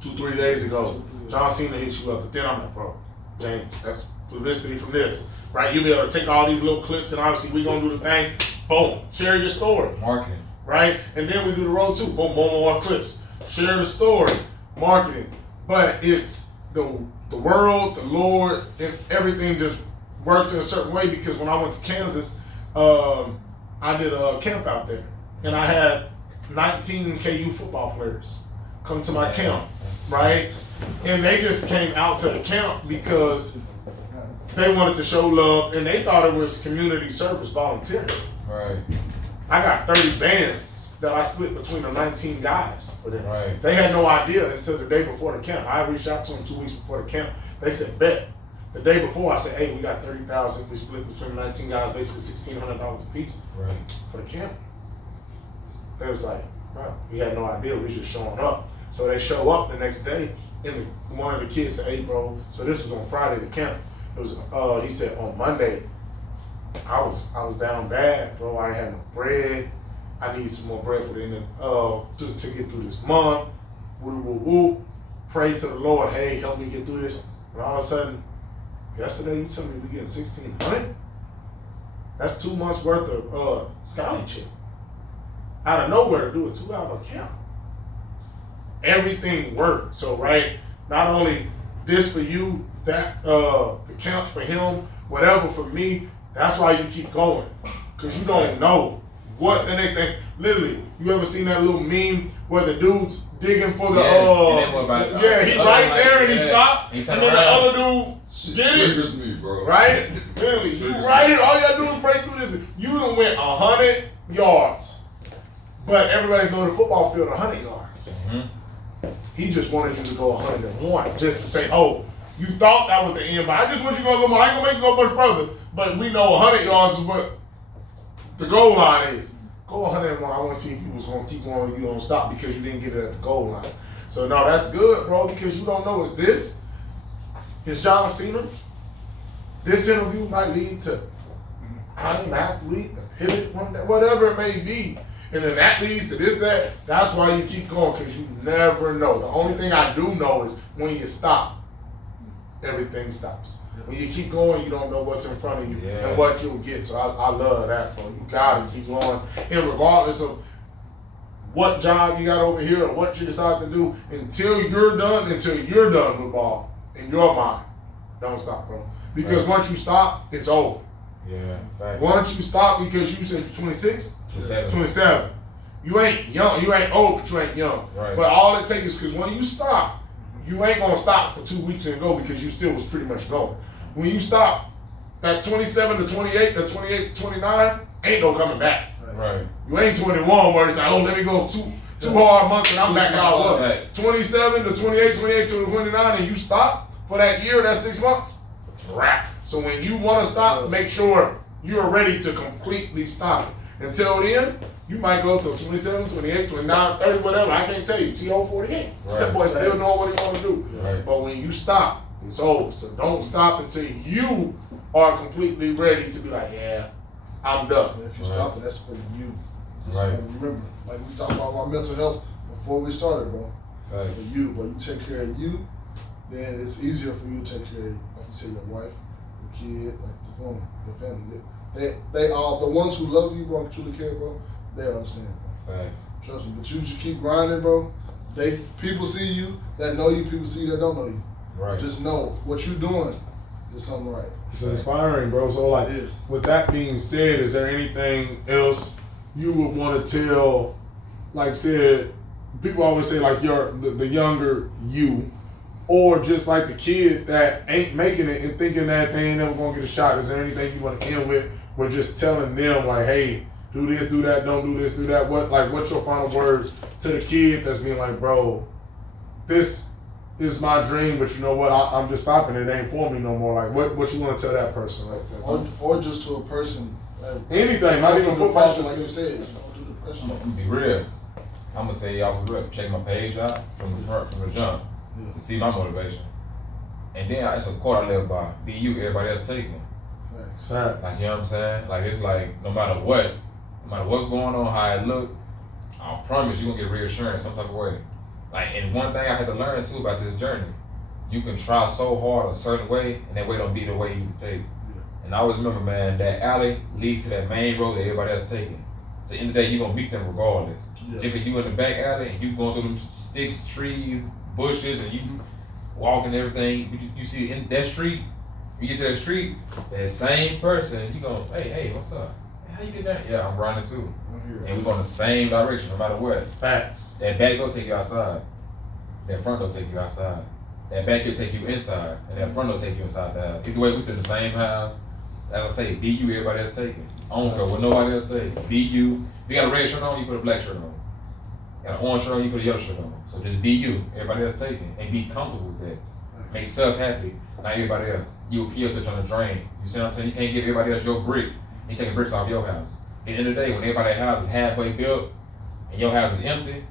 2-3 days ago, John Cena hit you up, but then I'm like, bro, James, that's publicity from this, right? You'll be able to take all these little clips, and obviously we're gonna do the thing, boom, share your story. Marketing. Right? And then we do the Road 2, boom, more clips. Share the story, marketing. But it's the world, the Lord, and everything just works in a certain way, because when I went to Kansas, I did a camp out there, and I had 19 KU football players come to my camp, right? And they just came out to the camp because they wanted to show love and they thought it was community service volunteering. Right. I got 30 bands that I split between the 19 guys. Right. They had no idea until the day before the camp. I reached out to them 2 weeks before the camp. They said, bet. The day before, I said, hey, we got 30,000. We split between the 19 guys, basically $1,600 a piece for the camp. They was like, bro, we had no idea. We just showing up. So they show up the next day, and one of the kids said, hey, bro, so this was on Friday, the camp. It was, he said, on Monday, I was down bad, bro. I ain't had no bread. I need some more bread for the end of, to get through this month. Woo, woo, woo. Pray to the Lord, hey, help me get through this. And all of a sudden, yesterday you told me we getting $1,600. That's 2 months worth of scholarship. Out of nowhere to do a 2-hour camp. Everything worked. So right, not only this for you, that the camp for him, whatever for me. That's why you keep going, cause you don't know what the next thing. Literally, you ever seen that little meme where the dude's digging for the he right there and he stopped, and then the other dude get triggers me, bro. Right? Literally, you right it. All you gotta do is break through this. You done went 100 yards, but everybody go to the football field 100 yards. Mm-hmm. He just wanted you to go 101, just to say, oh, you thought that was the end, but I just want you to go a little more. I ain't gonna make you go much further, but we know 100 yards is what the goal line is. Go 101. I want to see if you was gonna keep going or you don't stop because you didn't get it at the goal line. So no, that's good, bro, because you don't know it's this. It's John Cena. This interview might lead to I'm an athlete, a pivot, whatever it may be. And then that leads to this, that. That's why you keep going, because you never know. The only thing I do know is when you stop, everything stops. When you keep going, you don't know what's in front of you and what you'll get. So I love that, bro. You gotta keep going. And regardless of what job you got over here or what you decide to do, until you're done with ball, in your mind, don't stop, bro. Because once you stop, it's over. Yeah. Right. Once you stop, because you said you're 26, 27. You ain't young, you ain't old, but you ain't young. Right. But all it takes is, because when you stop, you ain't gonna stop for 2 weeks and go, because you still was pretty much going. When you stop, that 27 to 28, that 28 to 29, ain't no coming back. Right. You ain't 21 where it's like, oh, let me go two hard months and I'm back how I was. 27 to 28, 28 to 29, and you stop for that year, that 6 months, wrap. So when you want to stop, make sure you're ready to completely stop it. Until then, you might go to 27, 28, 29, 30, whatever. I can't tell you. TO 48. That boy still doing what he want to do. Right. But when you stop, it's over. So don't stop until you are completely ready to be like, yeah, I'm done. If you stop it, that's for you. Just Right. remember, like we talked about our mental health before we started, bro. Thanks. For you, but you take care of you, then it's easier for you to take care of, like you said, your wife, your kid, like the home, your family. They are the ones who love you, bro, truly care, bro. They understand, bro. Thanks. Trust me. But you just keep grinding, bro. People see you that know you, people see you that don't know you. Right. Just know what you're doing is something right. It's inspiring, bro. So like, with that being said, is there anything else you would want to tell, like said, people always say like the younger you, or just like the kid that ain't making it and thinking that they ain't never gonna get a shot. Is there anything you want to end with? We're just telling them like, hey, do this, do that, don't do this, do that. What's your final words to the kid that's being like, bro, this is my dream, but you know what? I'm just stopping. It ain't for me no more. Like, what you want to tell that person? Like that? Or just to a person. Anything, not even football. Like you said, don't do depression. I'm gonna be real. I'm gonna tell y'all real. Check my page out from the jump to see my motivation. And then it's a quote I live by: be you, everybody else take it. Facts. Like, you know what I'm saying? Like, it's like no matter what's going on, how it look, I promise you're gonna get reassurance some type of way. Like, and one thing I had to learn too about this journey, you can try so hard a certain way, and that way don't be the way you can take. And I always remember, man, that alley leads to that main road that everybody else taking. So at the end of the day, you're gonna meet them regardless. Just because you in the back alley and you going through them sticks, trees, bushes, and you walking everything, you see in that street, you get to that street, that same person, you go, hey, what's up? How you get there? Yeah, I'm running too. And we're going the same direction, no matter what. Facts. That back go take you outside. That front door take you outside. That back door take you inside, and that front door take you inside the house. Either way, we still in the same house. As I say, be you, everybody else taking. I don't care what nobody else say. Be you. If you got a red shirt on, you put a black shirt on. Got an orange shirt on, you put a yellow shirt on. So just be you, everybody else taking, and be comfortable with that. Make yourself happy, not everybody else. You'll kill yourself on the drain. You see what I'm saying? You can't give everybody else your brick. You taking bricks off your house. At the end of the day, when everybody's house is halfway built and your house is empty,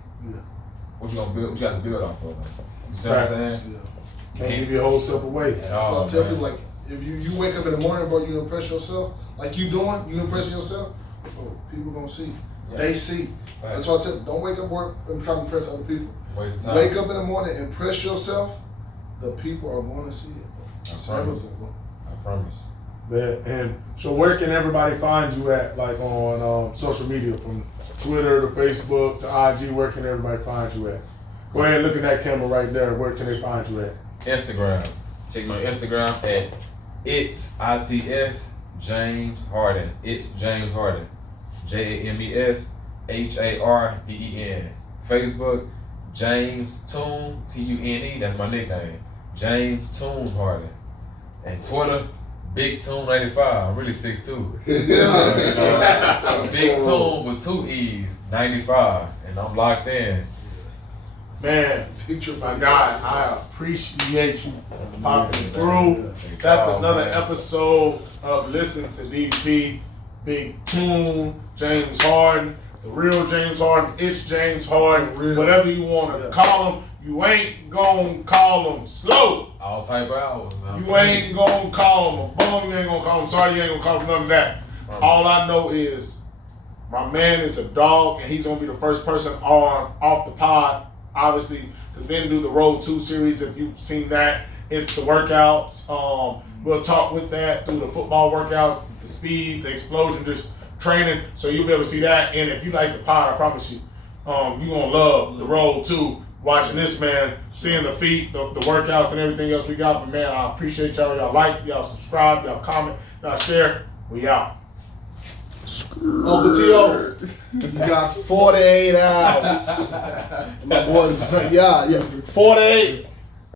what you gonna build? What you got to build off of? You see what I'm saying? Can't give your whole self away. That's what I tell people, like, if you wake up in the morning, bro, you impress yourself, like you doing, you impressing yourself, bro, people gonna see. Yeah. They see. Right. That's why I tell you, don't wake up work and try to impress other people. Waste of time. Wake up in the morning, impress yourself, the people are going to see it, bro. I promise. Man, and so where can everybody find you at, like on social media, from Twitter to Facebook to IG, where can everybody find you at? Go ahead and look at that camera right there. Where can they find you at? Instagram. Check my Instagram at ITS James Harden. It's James Harden. JAMES HARDEN. Facebook, James Toon, TUNE, that's my nickname. James Toon Harden. And Twitter, Big Toon 95. I'm really 6'2". Big Toon with 2 E's, 95. And I'm locked in. Man, my God, I appreciate you popping through. That's another episode of Listen to DP. Big Toon, James Harden, the real James Harden. It's James Harden. Whatever you want to call him, you ain't gonna call him slow. All type of hours, man. You ain't gonna call him a bum. You ain't gonna call him sorry. You ain't gonna call him none of that. All I know is my man is a dog, and he's gonna be the first person off the pod, obviously, to then do the Road 2 series. If you've seen that, it's the workouts. We'll talk with that through the football workouts, the speed, the explosion, just training. So you'll be able to see that. And if you like the pod, I promise you, you're gonna love the Road 2. Watching this man, seeing the feet, the workouts, and everything else we got. But man, I appreciate y'all. Y'all like, y'all subscribe, y'all comment, y'all share. We out. Uncle T.O., you got 48 hours. My boy, yeah, 48.